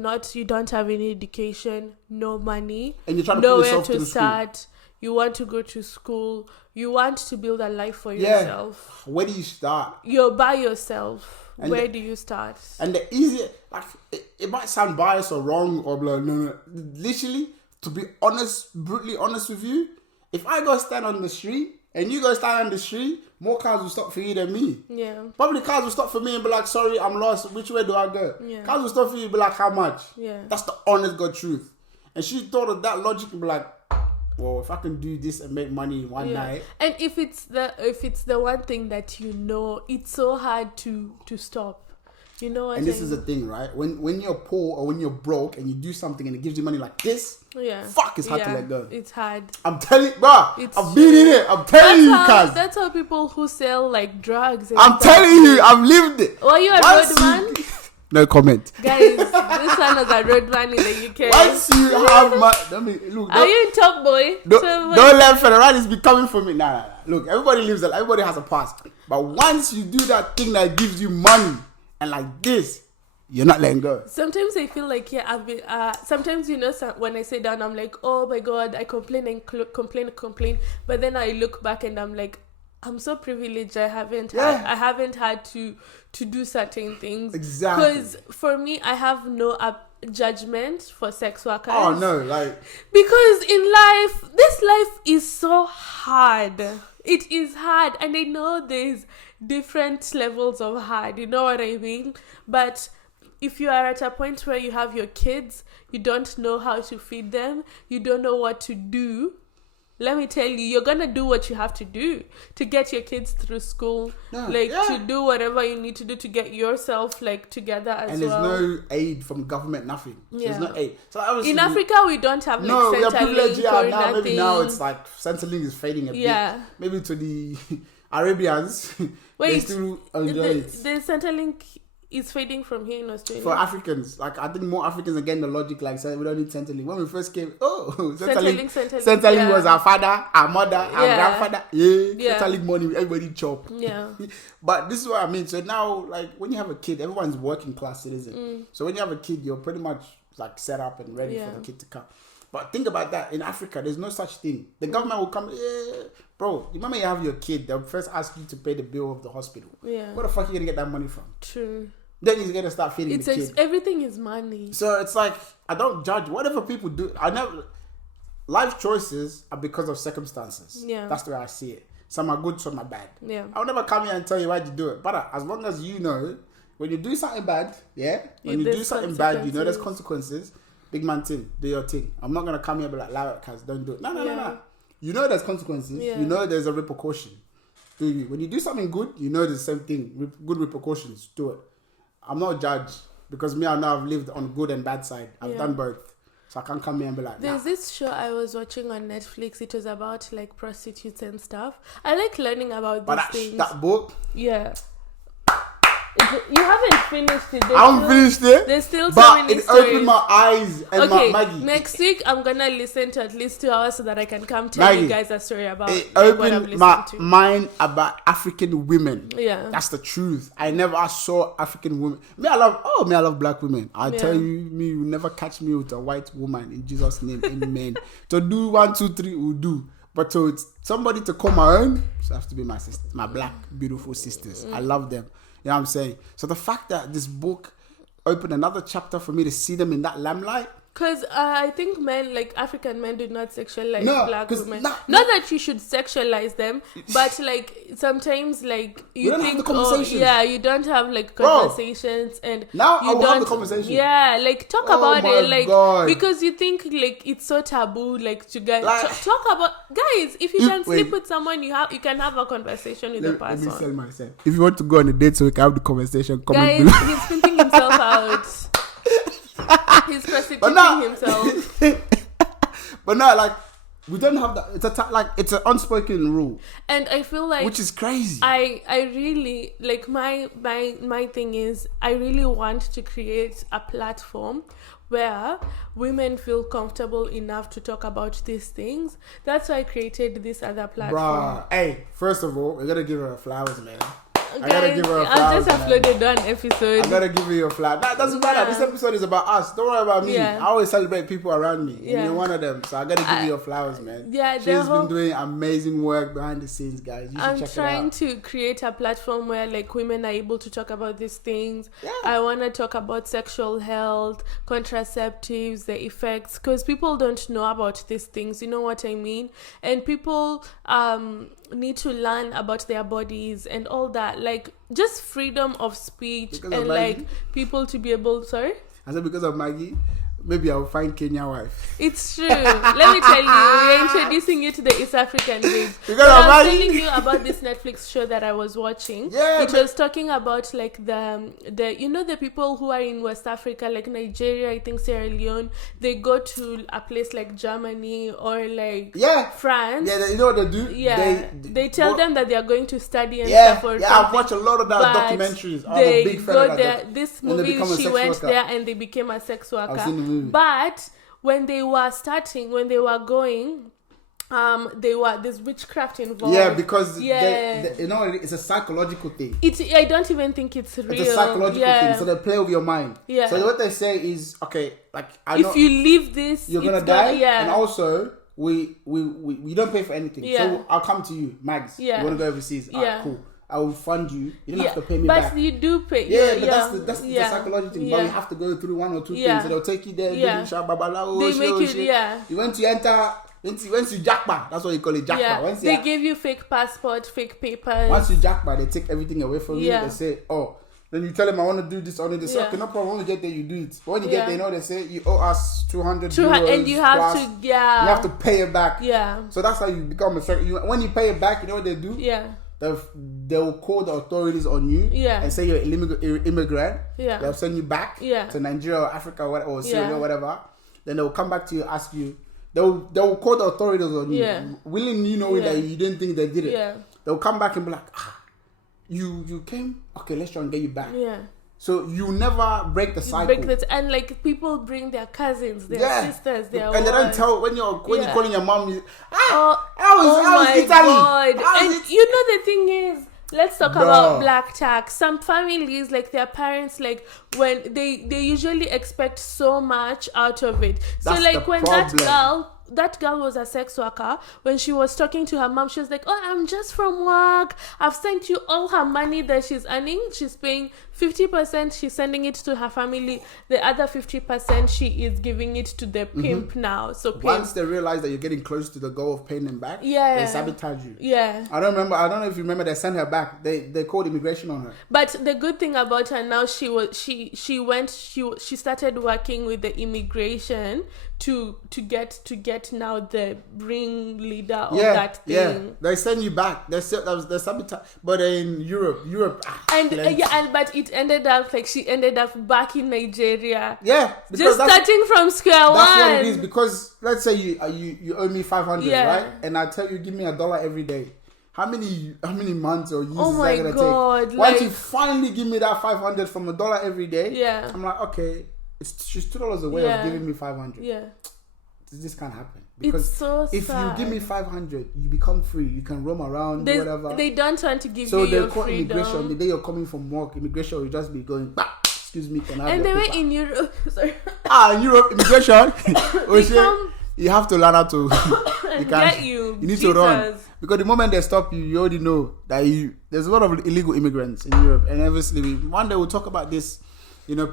don't have any education, no money, and you're trying to nowhere put yourself to start. you want to go to school, you want to build a life for yourself. Where do you start? You're by yourself. And where do you start? And the easier, like, it might sound biased or wrong or blah, no. Literally, to be honest, brutally honest with you, if I go stand on the street and you go stand on the street, more cars will stop for you than me. Yeah. Probably cars will stop for me and be like, sorry, I'm lost. Which way do I go? Yeah. Cars will stop for you and be like, how much? Yeah. That's the honest God truth. And she thought of that logic and be like, well, if I can do this and make money in one night. And if it's the one thing that you know, it's so hard to stop. You know what? And this is the thing, right? When you're poor or when you're broke and you do something and it gives you money like this, fuck, it's hard to let go. It's hard. I'm telling you, bro, I've been in it. I'm telling you, cuz. That's how people who sell like drugs. I'm telling you, I've lived it. Were you a roadman? No comment. Guys, this one is a roadman in the UK. Once you have my... look, are you in Top Boy? Don't let Ferraris be coming for me. Nah. Look, everybody has a past. But once you do that thing that gives you money, and like this, you're not letting go. Sometimes I feel like, I've been, sometimes, when I sit down, I'm like, oh my God, I complain and complain. But then I look back and I'm like, I'm so privileged. I haven't had to do certain things. Exactly. Because for me, I have no judgment for sex workers. Oh no, like, because in life, this life is so hard. It is hard, and I know there's different levels of hard. You know what I mean? But if you are at a point where you have your kids, you don't know how to feed them, you don't know what to do. Let me tell you, you're gonna do what you have to do to get your kids through school, to do whatever you need to do to get yourself together as well. And there's no aid from government, nothing. There's no aid. So in Africa, we don't have we are privileged. Centrelink. Maybe now it's like Centrelink is fading a bit. Maybe to the Arabians, they still enjoy it. The Centrelink is fading from here in Australia. For Africans, I think more Africans are getting the logic we don't need Centrelink. When we first came, Centrelink was our father, our mother, our grandfather. Centrelink money, everybody chop. Yeah. But this is what I mean. So now, when you have a kid, everyone's working class citizen. So when you have a kid, you're pretty much set up and ready for the kid to come. But think about that. In Africa, there's no such thing. The government will come, bro, the moment you have your kid, they'll first ask you to pay the bill of the hospital. Yeah. Where the fuck are you going to get that money from? True. Then he's going to start feeding the kid. Everything is money. So it's like, I don't judge. Whatever people do, life choices are because of circumstances. Yeah. That's the way I see it. Some are good, some are bad. Yeah. I'll never come here and tell you why you do it. But as long as you know, when you do something bad, when you do something bad, you know there's consequences. Big man thing, do your thing. I'm not gonna come here and be like, cuz don't do it. No. You know there's consequences. Yeah. You know there's a repercussion. When you do something good, you know the same thing. Good repercussions. Do it. I'm not a judge because me, I know I've lived on good and bad side. I've done both. So I can't come here and be like, There's this show I was watching on Netflix. It was about prostitutes and stuff. I like learning about these things. That book? Yeah. You haven't finished it. I haven't finished it. There's still so many stories. But it opened my eyes and my Maggie. Next week I'm gonna listen to at least 2 hours so that I can come tell you guys a story about it. What I've opened my to. mind about African women. Yeah, that's the truth. I never saw African women. I love black women. I tell you, you never catch me with a white woman in Jesus' name. Amen. To do 1, 2, 3, we'll do. But to somebody to call my own, it has to be my sister, my black beautiful sisters. I love them. You know what I'm saying? So the fact that this book opened another chapter for me to see them in that limelight. Because I think African men do not sexualize black women. Not that you should sexualize them, but sometimes you don't think, have the conversations. You don't have conversations, and now I will have the conversation. Yeah, talk about it, God. Because you think it's so taboo, to guys talk about guys. If you can sleep with someone, you can have a conversation with the person. Let me sell myself. If you want to go on a date so we can have the conversation, guys, he's printing himself out. He's prostituting himself. But no, we don't have that. It's an unspoken rule. And I feel which is crazy. I really my thing is I really want to create a platform where women feel comfortable enough to talk about these things. That's why I created this other platform. Bruh, hey, first of all, we're gonna give her flowers, man. I gotta give her a flower. I'll just upload one episode. I gotta give you a flower. That doesn't matter. This episode is about us. Don't worry about me. Yeah. I always celebrate people around me. Yeah. And you're one of them. So I gotta give you your flowers, man. Yeah, She's been doing amazing work behind the scenes, guys. You should I'm check trying it out. to create a platform where like women are able to talk about these things. Yeah. I want to talk about sexual health, contraceptives, the effects, because people don't know about these things. You know what I mean? And people need to learn about their bodies and all that. Like just freedom of speech Because and of like Maggie? people to be able. Sorry. I said because of Maggie, maybe I'll find Kenya wife. It's true. Let me tell you, we're introducing you to the East African babes. Because But of I was Maggie. telling you about this Netflix show that I was watching. Yeah, it was talking about like the you know the people who are in West Africa, like Nigeria, I think Sierra Leone. They go to a place like Germany or like Yeah. France. Yeah, you know what they do? Yeah, they tell them that they are going to study and Yeah, stuff or yeah, I've something. watched a lot of that But documentaries. I'm a they big fan go of that. there. This And they movie, become a she sex went worker. there and they became a sex worker. I've seen the movie. But when they were going, there were there's witchcraft involved. Yeah, because Yeah. you know, it's a psychological thing. I don't even think it's real. It's a psychological yeah. thing. So they play with your mind. Yeah. So what they say is, okay, like I know If you leave this, you're it's gonna die, yeah. and also we don't pay for anything. Yeah. So I'll come to you, Mags. Yeah. You wanna go overseas? Yeah. Alright, cool. I will fund you. You don't have to pay me but back. you do pay. Yeah, but that's the yeah. psychology thing. Yeah. But you have to go through one or two Yeah. things. So they'll take you there. Yeah. They make you, yeah. You went to enter. Once you jackpot, that's what you call it, jackpot. Yeah. Once They give you fake passport, fake papers. Once you jackpot, they take everything away from you. Yeah. They say, oh, then you tell them I want to do this, or they say, Yeah. okay, no problem. When you get there, you do it. But when you Yeah. get there, you know, they say you owe us 200 euros and you have plus. to, yeah. You have to pay it back. Yeah. So that's how you become a when you pay it back, you know what they do? Yeah. They will call the authorities on you Yeah. and say you're an immigrant. Yeah. They'll send you back Yeah. to Nigeria or Africa or Syria Yeah. or whatever. Then they'll come back to you, ask you. They'll call the authorities on you. Yeah. Willingly, you know Yeah. that you didn't think they did it. Yeah. They'll come back and be like, you came? Okay, let's try and get you back. Yeah. So you never break the cycle. Break that, and like people bring their cousins, their sisters, their and they don't wives. tell when you're Yeah. calling your mom. Oh How is my Italy? god! How is And it? you know the thing is, let's talk Bro. about black tax. Some families, like their parents, like when they usually expect so much out of it. So That's like the when problem. that girl was a sex worker, when she was talking to her mom, she was like, oh, I'm just from work. I've sent you all her money that she's earning. She's paying 50%. She's sending it to her family. The other 50% she is giving it to the pimp now. So pimp. Once they realize that you're getting close to the goal of paying them back, Yeah. they sabotage you. Yeah. I don't know if you remember, they sent her back. They called immigration on her. But the good thing about her now, she started working with the immigration to get now the ringleader of that thing. Yeah, they send you back. They sabotage. But in Europe, But it ended up like she ended up back in Nigeria. Yeah, Just starting from square one. That's what it is. Because let's say you owe me 500, Yeah. right? And I tell you, give me $1 every day. How many months or years Oh is my that gonna God, take? Once like- you finally give me that 500 from $1 every day, Yeah. I'm like, okay, she's $2 away Yeah. of giving me 500. Yeah. This can't happen. It's Because so if sad. you give me 500, you become free. You can roam around, do whatever. They don't want to give So you they your call immigration. The freedom. day you're coming from work, immigration will just be going, "Bah, excuse me, can I have And your they were paper?" in Europe. Sorry. In Europe, immigration. They come You have to learn how to and get you. You need to run. Jesus. Because the moment they stop you, you already know that there's a lot of illegal immigrants in Europe. And obviously, one day we'll talk about this.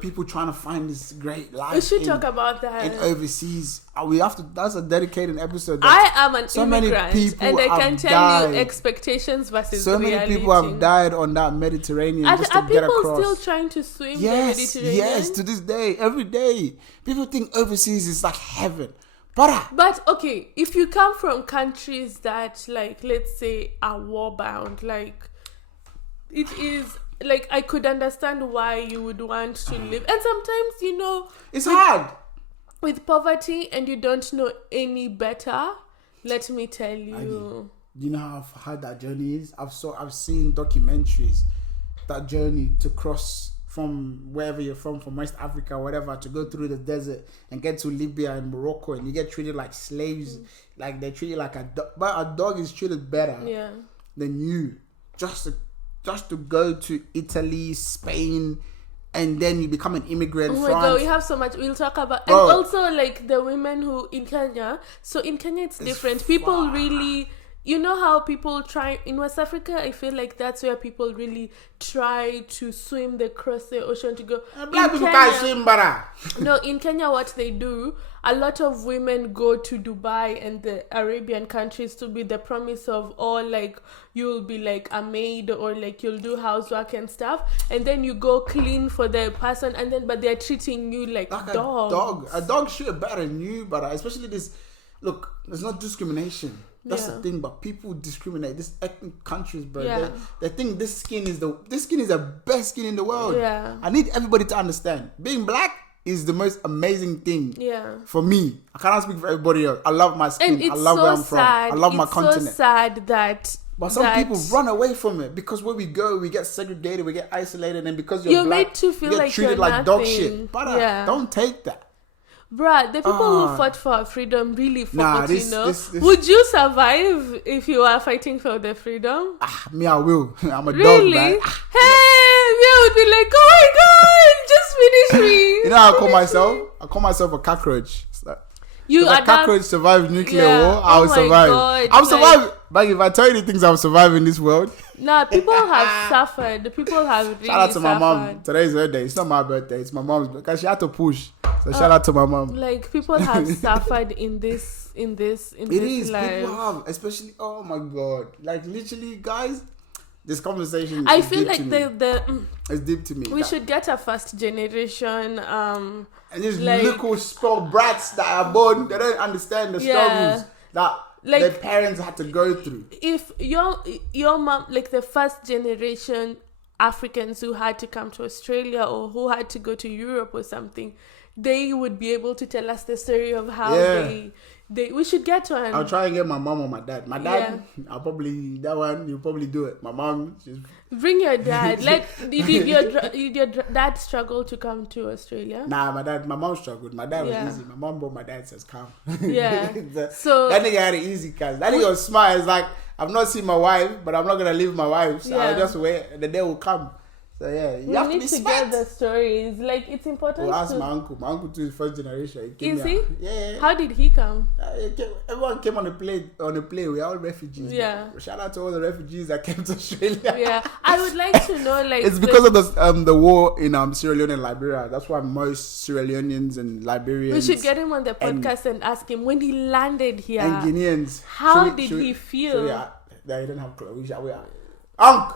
People trying to find this great life. We should talk about that. in overseas. We have to. That's a dedicated episode. I am an so many immigrant, people and I can have tell died. you expectations versus So many reality. people have died on that Mediterranean just to Are get people across. still trying to swim the Yes, Mediterranean? yes. To this day, every day, people think overseas is like heaven. But okay, if you come from countries that, like, let's say, are war bound, like, it is. Like, I could understand why you would want to live. And sometimes, It's hard. with poverty and you don't know any better, let me tell you. You know how hard that journey is? I've seen documentaries, that journey to cross from wherever you're from West Africa, whatever, to go through the desert and get to Libya and Morocco, and you get treated like slaves. Like they treat you like a dog. But a dog is treated better Yeah. than you. Just to just to go to Italy, Spain, and then you become an immigrant. Oh my France. God, we have so much. We'll talk about, Bro. and also like the women who in Kenya. So in Kenya, it's different. People really, you know how people try in West Africa. I feel like that's where people really try to swim across the ocean to go. Black people can't swim, brother. No, in Kenya, what they do, a lot of women go to Dubai and the Arabian countries to be the promise of, or like you'll be like a maid or like you'll do housework and stuff, and then you go clean for the person, and then but they're treating you like dogs. A dog should better than you, but especially this. Look, there's not discrimination. That's the thing, but people discriminate. This ethnic countries, bro. Yeah. They think this skin is the best skin in the world. Yeah. I need everybody to understand. Being black is the most amazing thing. Yeah. For me, I cannot speak for everybody else. I love my skin. And it's I love so where I'm from. sad. I love my continent. It's so sad that. But some people run away from it because where we go, we get segregated, we get isolated, and because you're black, made to feel you get like treated you're like dog nothing. shit. But don't take that. Bruh, the people who fought for our freedom really fought, this- you know. this- Would you survive if you were fighting for the freedom? Me, I will. I'm a Really? dog, man. Hey, me would be like, oh my God, just finish me. You know how I call Finish myself? me. I call myself a cockroach. It's like, You if a cockroach survived nuclear war, Oh I'll my survive. God, I'm like- surviving. But if I tell you the things I'm surviving in this world, Nah, people have suffered. People have really shout out to my mom. suffered. Today's her day. It's not my birthday. It's my mom's because she had to push. So shout out to my mom. Like people have suffered in this It is. life. People have, especially. Oh my God! Like literally, guys. This conversation. I is feel deep like to me. It's deep to me. we should get a first generation. And these like- little spoiled brats that are born, they don't understand the struggles that Like- their parents had to go through. If your mom, like the first generation Africans who had to come to Australia or who had to go to Europe or something, they would be able to tell us the story of how they we should get one. I'll try and get my mom or my dad. My dad, I'll probably that one. You'll probably do it. My mom, she's Bring your dad. Did your dad struggle to come to Australia? nah. My mom struggled. My dad was easy. My mom brought my dad says come. Yeah. That So nigga had it easy, cause that nigga was smart. It's like I've not seen my wife, but I'm not gonna leave my wife. So I'll just wait. And the day will come. So yeah, you have we to need be to smart. get the stories. Like it's important. Well, ask to... my uncle. My uncle too is first generation. He came Is here. he? Yeah. How did he come? Everyone came on the plane. We're all refugees. Yeah. Man. Shout out to all the refugees that came to Australia. Yeah, I would like to know. Like It's because of the war in Sierra Leone and Liberia. That's why most Sierra Leoneans and Liberians. we should get him on the podcast and ask him when he landed here. and Guineans. How did he feel? They don't have clothes. Unc.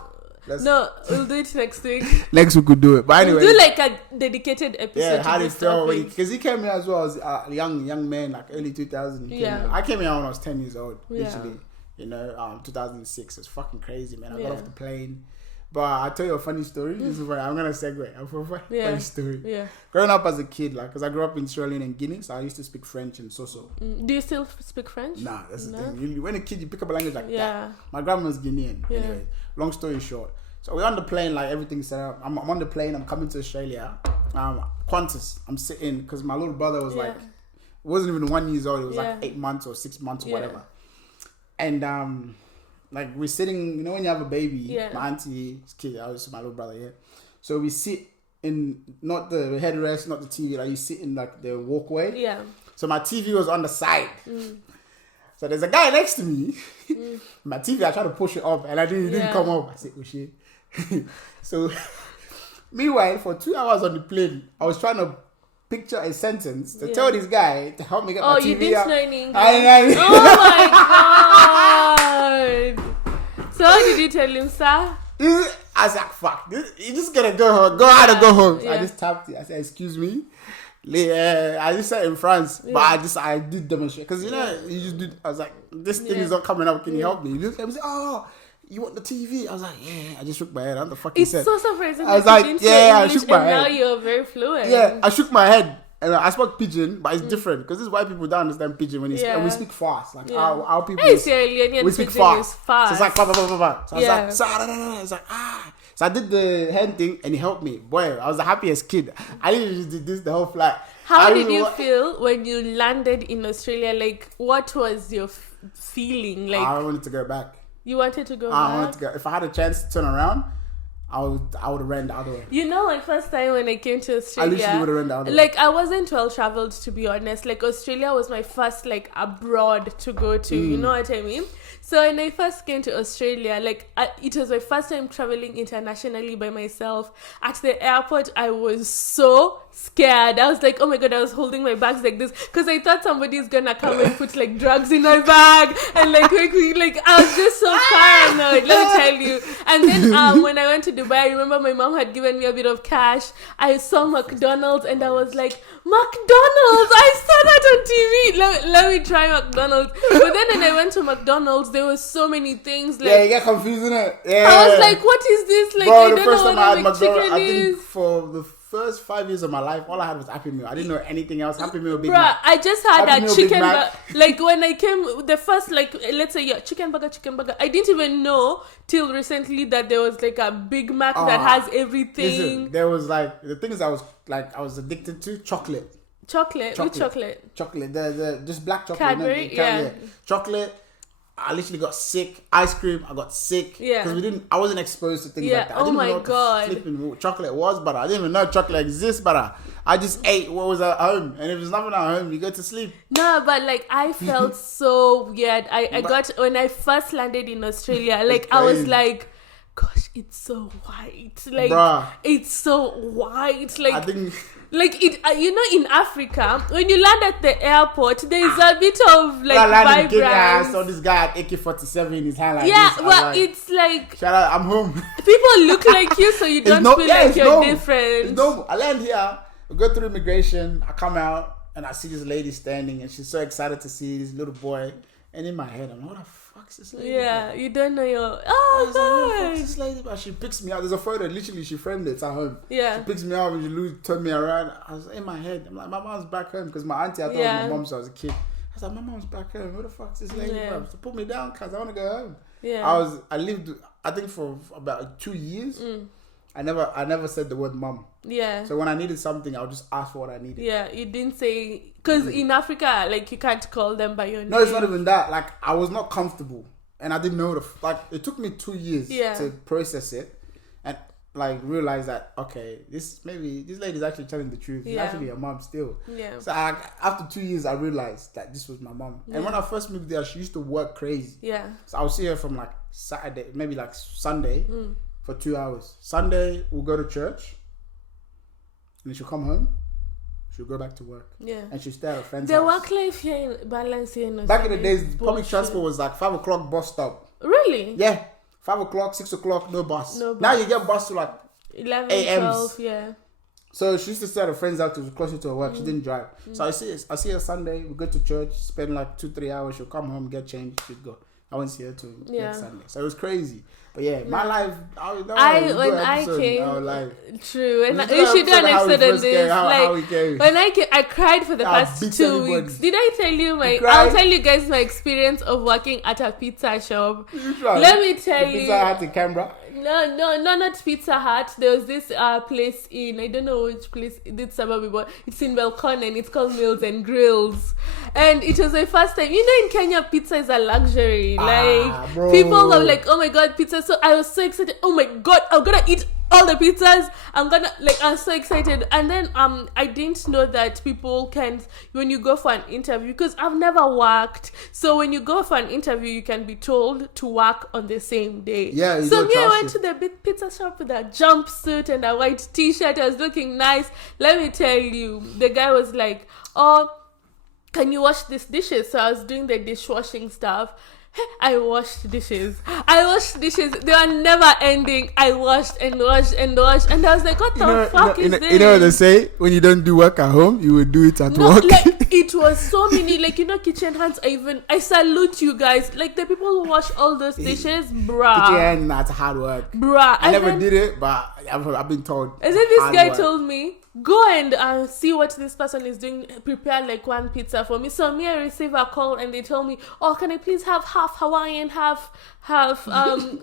No, we'll do it next week. Next we could do it. But anyway. We'll do like a dedicated episode. Yeah, how to did it this feel? topic. Because he came here as well as a young man, like early 2000. Yeah. I came here when I was 10 years old, Yeah. literally. 2006. It's fucking crazy, man. I got off the plane. But I'll tell you a funny story. This is why I'm going to segue. Funny story. Yeah. Growing up as a kid, like, because I grew up in Sierra Leone and Guinea, so I used to speak French and Xoxo. Do you still speak French? Nah, that's No? the thing. When a kid, you pick up a language like Yeah. that. My grandma's Guinean. Yeah. Anyway, long story short. So we're on the plane, like everything's set up. I'm on the plane, I'm coming to Australia. Qantas, I'm sitting, because my little brother was like, wasn't even 1 year old, it was like 8 months or 6 months or whatever. And like we're sitting, you know when you have a baby, my auntie's kid, I was my little brother, So we sit in, not the headrest, not the TV, like you sit in like the walkway. Yeah. So my TV was on the side. So there's a guy next to me. My TV, I tried to push it up and it didn't come up. I said, oh shit. So meanwhile, for 2 hours on the plane, I was trying to picture a sentence to tell this guy to help me get my TV you didn't out. know any English. I Oh my God. So how did you tell him, sir? I was like, fuck, you just gotta go home. Go out and go home. So I just tapped it. I said, excuse me. I just said in France, but I did demonstrate. Because, you know, you just did, I was like, this thing is not coming up. Can you help me? You look at me and say, oh, you want the TV? I was like, yeah. I just shook my head. I'm the fucking It's so surprising. I was that like, you didn't yeah, say I English shook my and head. now you're very fluent. Yeah, I shook my head. And I spoke pidgin, but it's different. Because this is why people don't understand pidgin when and we speak fast. Like, our people... Hey, Sierra Leonean we speak pidgin fast. is fast. So it's like, blah, blah, blah, blah, blah. So I was like, it's like, ah. So I did the hand thing and he helped me. Boy, I was the happiest kid. I literally just did this the whole flight. How did you feel when you landed in Australia? Like, what was your feeling? Like, I wanted to go back. You wanted to go I back? wanted to go. If I had a chance to turn around, I would have ran the other way. You know, my first time when I came to Australia, I literally would have ran the other way. like I wasn't well traveled, to be honest. Like Australia was my first like abroad to go to. You know what I mean? So when I first came to Australia, like it was my first time traveling internationally by myself. At the airport, I was so scared. I was like, oh my god, I was holding my bags like this because I thought somebody's gonna come and put like drugs in my bag and like make me like I was just so paranoid. Let me tell you. And then when I went to Dubai, I remember my mom had given me a bit of cash. I saw McDonald's and I was like, McDonald's! I saw that on TV. Let me try McDonald's. But then when I went to McDonald's, there was so many things. Like, yeah, you get confused in it. Yeah. I was like, what is this? Like, Bro, I the don't first know time I had what a McDonald's, chicken I think is. for the first 5 years of my life, all I had was Happy Meal. I didn't know anything else. Happy Meal, Big Bruh, Mac. I just had Happy a Meal, Big chicken Mac. like when I came the first like let's say chicken burger. I didn't even know till recently that there was like a Big Mac that has everything. Listen, there was like the things I was addicted to. Chocolate. Which chocolate? Chocolate. The just black chocolate. Cadbury, yeah. Chocolate. I literally got sick. Ice cream, I got sick. Yeah. Because I wasn't exposed to things like that. I Oh didn't my even know God. what flipping chocolate was, but I didn't even know chocolate exists, but I just ate what was at home. And if there's nothing at home, you go to sleep. No, but like I felt so weird. I got when I first landed in Australia, like I was like, gosh, it's so white. Like Bruh. it's so white. Like I think like it, you know, in Africa, when you land at the airport, there's a bit of like I vibrance. saw this guy at AK-47 in his hand like Yeah, this. well, it's like shout out, I'm home. people look like you, so you don't feel like you're different. It's normal. I land here, I go through immigration, I come out, and I see this lady standing, and she's so excited to see this little boy. And in my head, I'm like, what the fuck's this lady? Yeah, you don't know your. I Oh was like, what the god. fuck's this lady? But she picks me up. There's a photo. Literally, she framed it. It's at home. Yeah. She picks me up and she turned me around. I was in my head. I'm like, my mom's back home because my auntie, I thought it was my mom, so I was a kid. I was like, my mom's back home. What the fuck's this lady? Yeah. So put me down because I want to go home. Yeah. I lived, I think for about 2 years. I never said the word mom. Yeah. So when I needed something, I would just ask for what I needed. Yeah, you didn't say because in Africa, like you can't call them by your name. No, it's not even that. Like I was not comfortable, and I didn't know like it took me 2 years to process it, and like realize that okay, this lady's actually telling the truth. She's actually a mom still. Yeah. So after 2 years, I realized that this was my mom. And when I first moved there, she used to work crazy. Yeah. So I would see her from like Saturday, maybe like Sunday, for 2 hours. Sunday we'll go to church, and then she'll come home. She'll go back to work. Yeah. And she'll stay at her friend's house. The work-life here balance here in Back in the days, public transport was like 5 o'clock bus stop. Really? Yeah. 5 o'clock, 6 o'clock, no bus. No bus. Now you get bus to like 11, AMs. 12, yeah. So she used to stay at her friend's house. It was closer to her work. She didn't drive. So I see her Sunday. We go to church, spend like 2-3 hours. She'll come home, get changed, she'd go. I won't see her till next Sunday. So it was crazy. But yeah, my life. When I came, true. And you should do an episode on this. Like when I came, I cried for the past 2 weeks. Did I tell you I'll tell you guys my experience of working at a pizza shop. Let me tell you. Pizza Hut in Canberra. No, not Pizza Hut. There was this place in, I don't know which place, it's suburb, but it's in Belcon and it's called Meals and Grills. And it was my first time. You know, in Kenya, pizza is a luxury. Like, bro. People are like, oh my god, pizza. So I was so excited. Oh my god, I'm gonna eat all the pizzas. I'm so excited. And then I didn't know that people can, when you go for an interview, because I've never worked, so when you go for an interview you can be told to work on the same day. Yeah. So I went to the big pizza shop with a jumpsuit and a white t-shirt. I was looking nice. Let me tell you, the guy was like, oh, can you wash these dishes? So I was doing the dishwashing stuff. I washed dishes. They were never ending. I washed and washed and washed. And I was like, what the fuck is this? You know what they say? When you don't do work at home, you will do it at work. Like, it was so many, like, kitchen hands. I salute you guys. Like, the people who wash all those dishes, bruh. Kitchen hands, that's hard work. Bruh. I never did it, but I've been told. As if this guy told me, go and see what this person is doing. Prepare like one pizza for me. So I receive a call and they told me, oh, can I please have half Hawaiian, half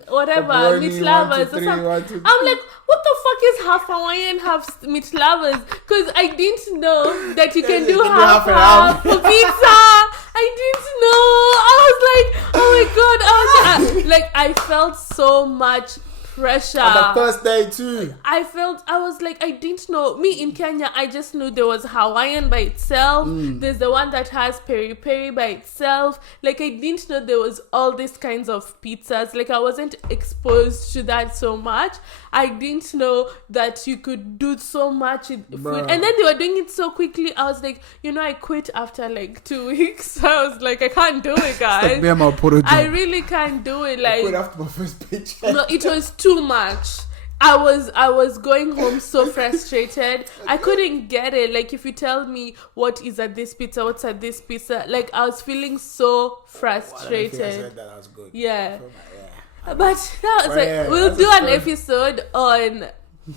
whatever, meat lovers or something. I'm like, what the fuck is half Hawaiian, half meat lovers? Because I didn't know that you can do half for pizza. I didn't know. I was like, oh my god. I felt so much pressure. On the first day too. I was like, I didn't know. Me in Kenya, I just knew there was Hawaiian by itself. There's the one that has peri peri by itself. Like, I didn't know there was all these kinds of pizzas. Like, I wasn't exposed to that so much. I didn't know that you could do so much with food. And then they were doing it so quickly. I was like, I quit after like 2 weeks. I was like, I can't do it, guys. I really can't do it. Like, I quit after my first paycheck. No, it was too much. I was going home so frustrated. I couldn't get it. Like, if you tell me what is at this pizza, what's at this pizza, like, I was feeling so frustrated. I said that was good. Yeah. But that was like, we'll do an episode on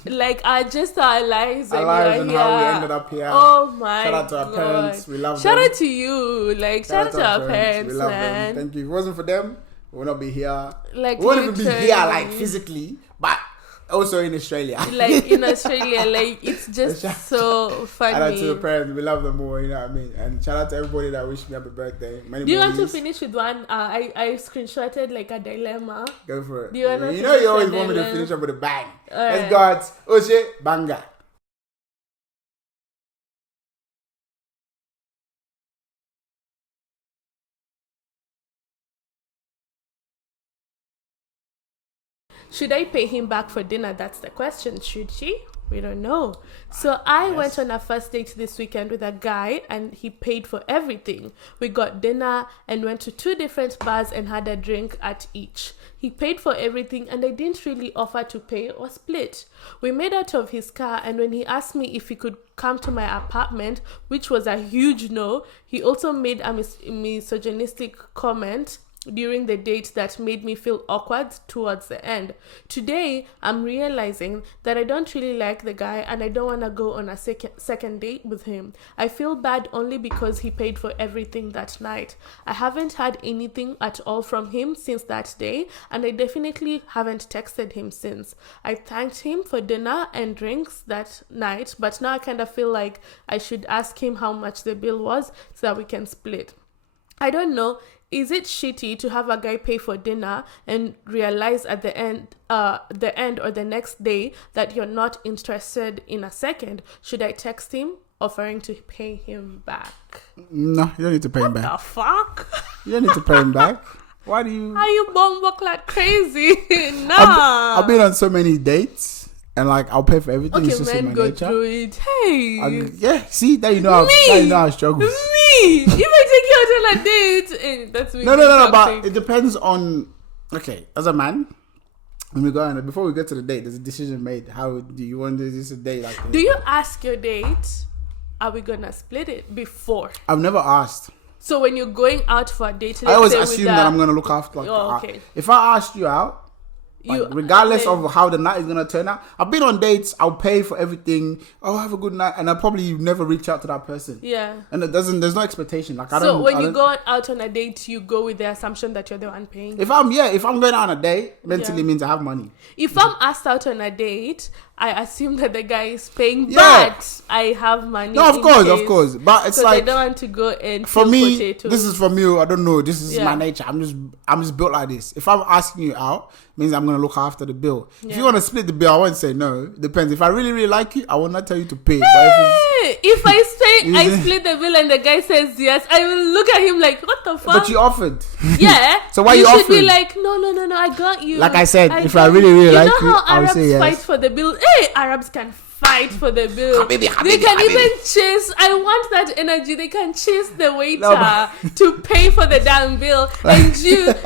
like just our lives and how we ended up here. Oh my god! Shout out to our parents. We love them. Shout out to you. Like, shout out to our parents. We love man. them. Thank you. If it wasn't for them, we would not be here. Like, we wouldn't even be here, like, physically, but also in Australia. Like, in Australia, like, it's just so funny. Shout out to the parents. We love them more, you know what I mean? And shout out to everybody that wished me happy birthday. Do you want to finish with one? I screenshotted like a dilemma. Go for it. Do you want to you always want me to finish up with a bang. Right. Let's go. Oh shit, banga. Should I pay him back for dinner? That's the question. Should she? We don't know. So I went on a first date this weekend with a guy and he paid for everything. We got dinner and went to 2 different bars and had a drink at each. He paid for everything and I didn't really offer to pay or split. We made out of his car, and when he asked me if he could come to my apartment, which was a huge no, he also made a misogynistic comment during the date that made me feel awkward towards the end. Today, I'm realizing that I don't really like the guy and I don't want to go on a second date with him. I feel bad only because he paid for everything that night. I haven't had anything at all from him since that day, and I definitely haven't texted him since. I thanked him for dinner and drinks that night, but now I kind of feel like I should ask him how much the bill was so that we can split. I don't know. Is it shitty to have a guy pay for dinner and realize at the end or the next day that you're not interested in a second? Should I text him offering to pay him back? No, you don't need to pay him back. What the fuck? You don't need to pay him back. Why do you? Are you bumbuk like crazy? Nah. I've been on so many dates and like I'll pay for everything. Okay, it's just men in my go nature. through it. Hey. Yeah, see, that you know how I struggle. Me. If I take you out on a date, that's me. No, but it depends on. Okay, as a man, when we go on, before we get to the date, there's a decision made. How do you want to do this a date? Like, do you ask your date, are we gonna split it before? I've never asked. So when you're going out for a date, I always assume that I'm gonna look after. Like, okay. If I asked you out, like, regardless of how the night is gonna turn out, I've been on dates. I'll pay for everything. Oh, have a good night, and I probably never reach out to that person. Yeah. And there's no expectation. Like, I don't. So when you go out on a date, you go with the assumption that you're the one paying. If I'm going out on a date, mentally means I have money. If I'm asked out on a date, I assume that the guy is paying, but I have money. No, of course. But it's like, I don't want to go and for me, potatoes. this is from you. I don't know. This is my nature. I'm just built like this. If I'm asking you out, it means I'm gonna look after the bill. Yeah. If you want to split the bill, I won't say no. Depends. If I really, really like you, I will not tell you to pay. Hey, if I split the bill and the guy says yes, I will look at him like, what the fuck? But you offered. Yeah. So why you should offering? Be like, no, I got you. Like I said, if I really, really like you, I will say yes. Arabs fight for the bill. Hey, Arabs can fight for the bill. They can even chase. I want that energy. They can chase the waiter to pay for the damn bill, and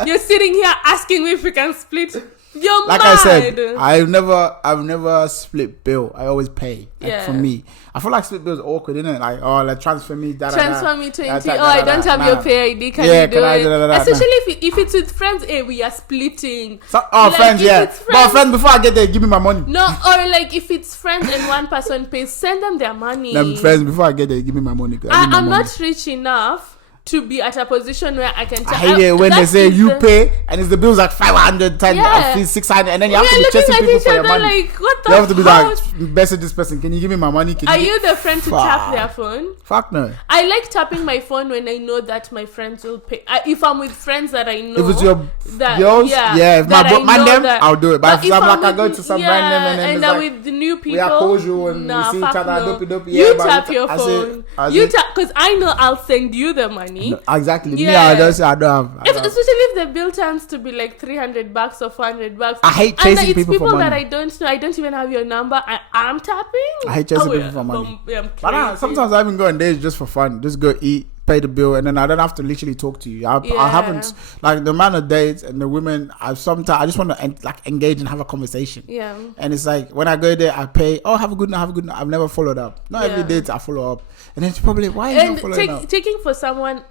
you're sitting here asking me if we can split. You're like mad. I said, I've never split bill. I always pay. Like, for me, I feel like split bill is awkward, isn't it? Like, oh, like transfer me. Transfer me 20. I don't have your pay ID. Can you do it? Especially if it's with friends. Hey, we are splitting. Like, friends, yeah. But friends, before I get there, give me my money. No, or like if it's friends and one person pays, send them their money. Them friends, before I get there, give me my money. I'm not rich enough to be at a position where I can tell. I hate it when they say you pay and it's the bill's like 500, 10, Yeah. 600, and then you have to We're be looking chasing at people each for your other money. like, what the You have to be like, fuck? message this person. Can you give me my money? Can Are you you the friend to Fuck. tap their phone? Fuck no. I like tapping my phone when I know that my friends will pay. If I'm with friends that I know, If it's your that, girls, yeah, if that I my know them, that- I'll do it. But if I'm like, I go with- to some yeah, random and then and it's I'm like, with the new people, we are casual and nah, we see each fuck other, no. dopey, You yeah, but tap your I phone. say- You tap, because I know I'll send you the money. No, exactly. Me, Yeah. I don't have. Especially if the bill turns to be like $300 or $400. I hate And chasing it's people for that money. I don't know. I don't even have your number. I'm tapping. I hate chasing Oh, people yeah, for money. I'm But crazy. sometimes I even go on dates just for fun. Just go eat, pay the bill, and then I don't have to literally talk to you. I Yeah. haven't, like, the amount of dates and the women, I just want to like engage and have a conversation. Yeah. And it's like, when I go there, I pay, oh, have a good night. I've never followed up. Not every Yeah. date I follow up. And then it's probably, why are you And not following up? taking for someone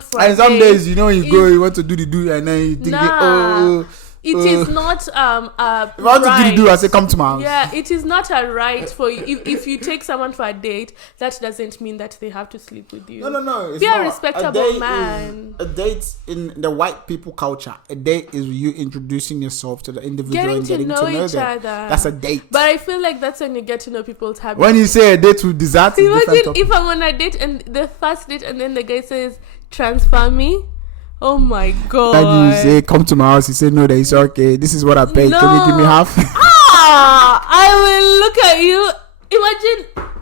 for And a some day days, you know, you is- go, you want to do the do, and then you think, Nah. It is not if I want to do the do, I say, come to my house. Yeah, it is not a right for you. If you take someone for a date, that doesn't mean that they have to sleep with you. No. It's Be a not. respectable date man. A date in the white people culture. A date is you introducing yourself to the individual and getting to know each them. other. That's a date. But I feel like that's when you get to know people's habits. When you say a date with dessert, it's different Imagine topic. if I'm on a date and the first date and then the guy says, transfer me. Oh my god. And you say, come to my house. You say, no, that it's okay. This is what I paid. Can you give me No. half? I will look at you.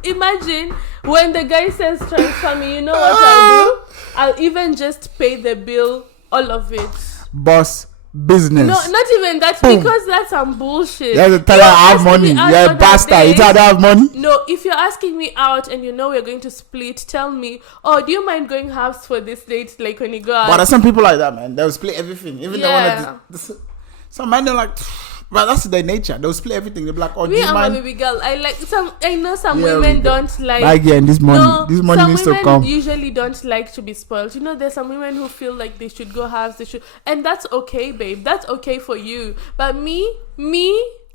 Imagine when the guy says transfer me, you know what I'll do? I'll even just pay the bill, all of it. Boss business. No, not even that, Boom. because that's some bullshit. You have to tell her I have money. You're a bastard. You tell her I have money. No, if you're asking me out and you know we're going to split, tell me, oh, do you mind going halves for this date, like when you go out? But there's some people like that, man. They'll split everything. Even Yeah. some men, they're like, but that's their nature. They'll split everything. They'll be like, oh, do Me, you I'm a mind? baby girl. I know some Yeah, women we go. don't like. Like, yeah, this money some needs to women come. usually don't like to be spoiled. You know, there's some women who feel like they should go halves. And that's okay, babe. That's okay for you. But me,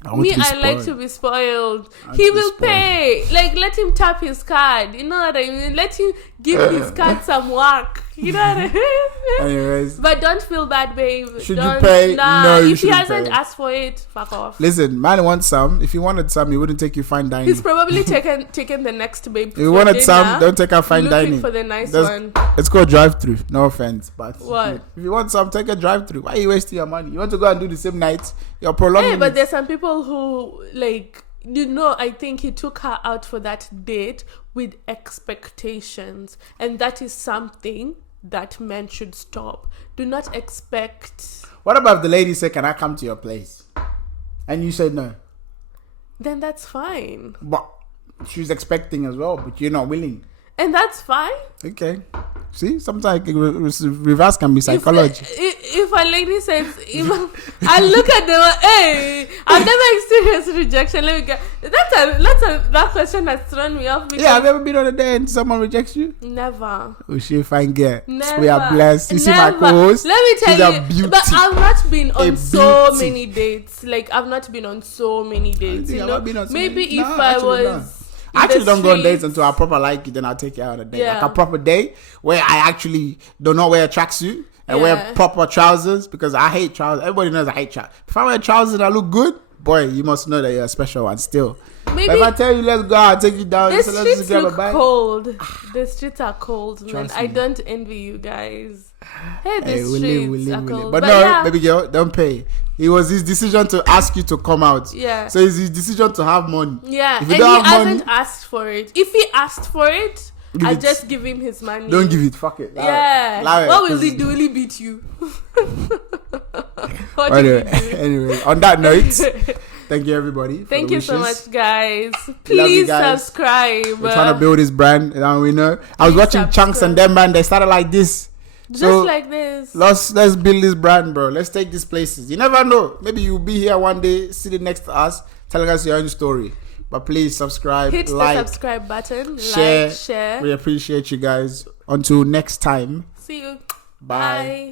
I like to be spoiled. He will pay. Like, let him tap his card. You know what I mean? Let him give his card some work. You know what I mean? Anyways. But don't feel bad, babe. Should don't, you pay? Nah, No, you if he shouldn't hasn't pay. asked for it, fuck off. Listen, man wants some. If he wanted some, he wouldn't take you fine dining. He's probably taken the next babe. If you for wanted dinner, some, don't take her fine looking dining. for the nice That's- one. It's called drive-through. No offense, but What? if you want some, take a drive-through. Why are you wasting your money? You want to go and do the same night? You're prolonging. Hey, but it. there's some people who, like, you know, I think he took her out for that date with expectations, and that is something that men should stop. Do not expect. What about if the lady said, "Can I come to your place?" and you said no? Then that's fine, But she's expecting as well, but you're not willing. and that's fine. Okay. See, sometimes reverse can be psychology. If a lady says, I look at them, hey, I've never experienced rejection. Let me get that question has thrown me off. Yeah, have you ever been on a date and someone rejects you? Never. Oh, she a fine girl. Never. We are blessed. You see my Never. co-host? Let me She's tell a you, beauty. but I've not been A on so beauty. many dates. Like, I've not been on so many dates. think You I've know, not been on so maybe many. if No, I actually was. not. in I actually the don't go on dates streets- until I proper like you, then I'll take you out on a date. Yeah. Like a proper date where I actually do not wear a tracksuit and wear Yeah. proper trousers, because I hate trousers. Everybody knows I hate trousers. If I wear trousers that look good, boy, you must know that you're a special one still. Maybe But if I tell you, let's go out, take you down, the so let's streets just grab a look bite. cold. The streets are cold, man. Trust I me. don't envy you guys. Hey, the Hey, we streets live, are we live. cold. But no, yeah. baby girl, don't pay. It was his decision to ask you to come out. Yeah. So it's his decision to have money. Yeah, If and you he don't have hasn't money, asked for it. If he asked for it, Give I'll it. just give him his money. don't give it. Fuck it. Yeah. Allow it, What will 'cause- he do? Will he beat you? What did Anyway, he do? anyway, on that note, thank you everybody. For Thank the you so wishes. much, guys. Love you Please guys. subscribe. We're trying to build this brand, and we know. I was Please watching Chunks subscribe. and them, man. They started like this. Just So like this. let's build this brand, bro. Let's take these places. You never know. Maybe you'll be here one day, sitting next to us, telling us your own story. But please subscribe, Hit like, the subscribe button. share. Like, share. We appreciate you guys. Until next time. See you. Bye. Bye.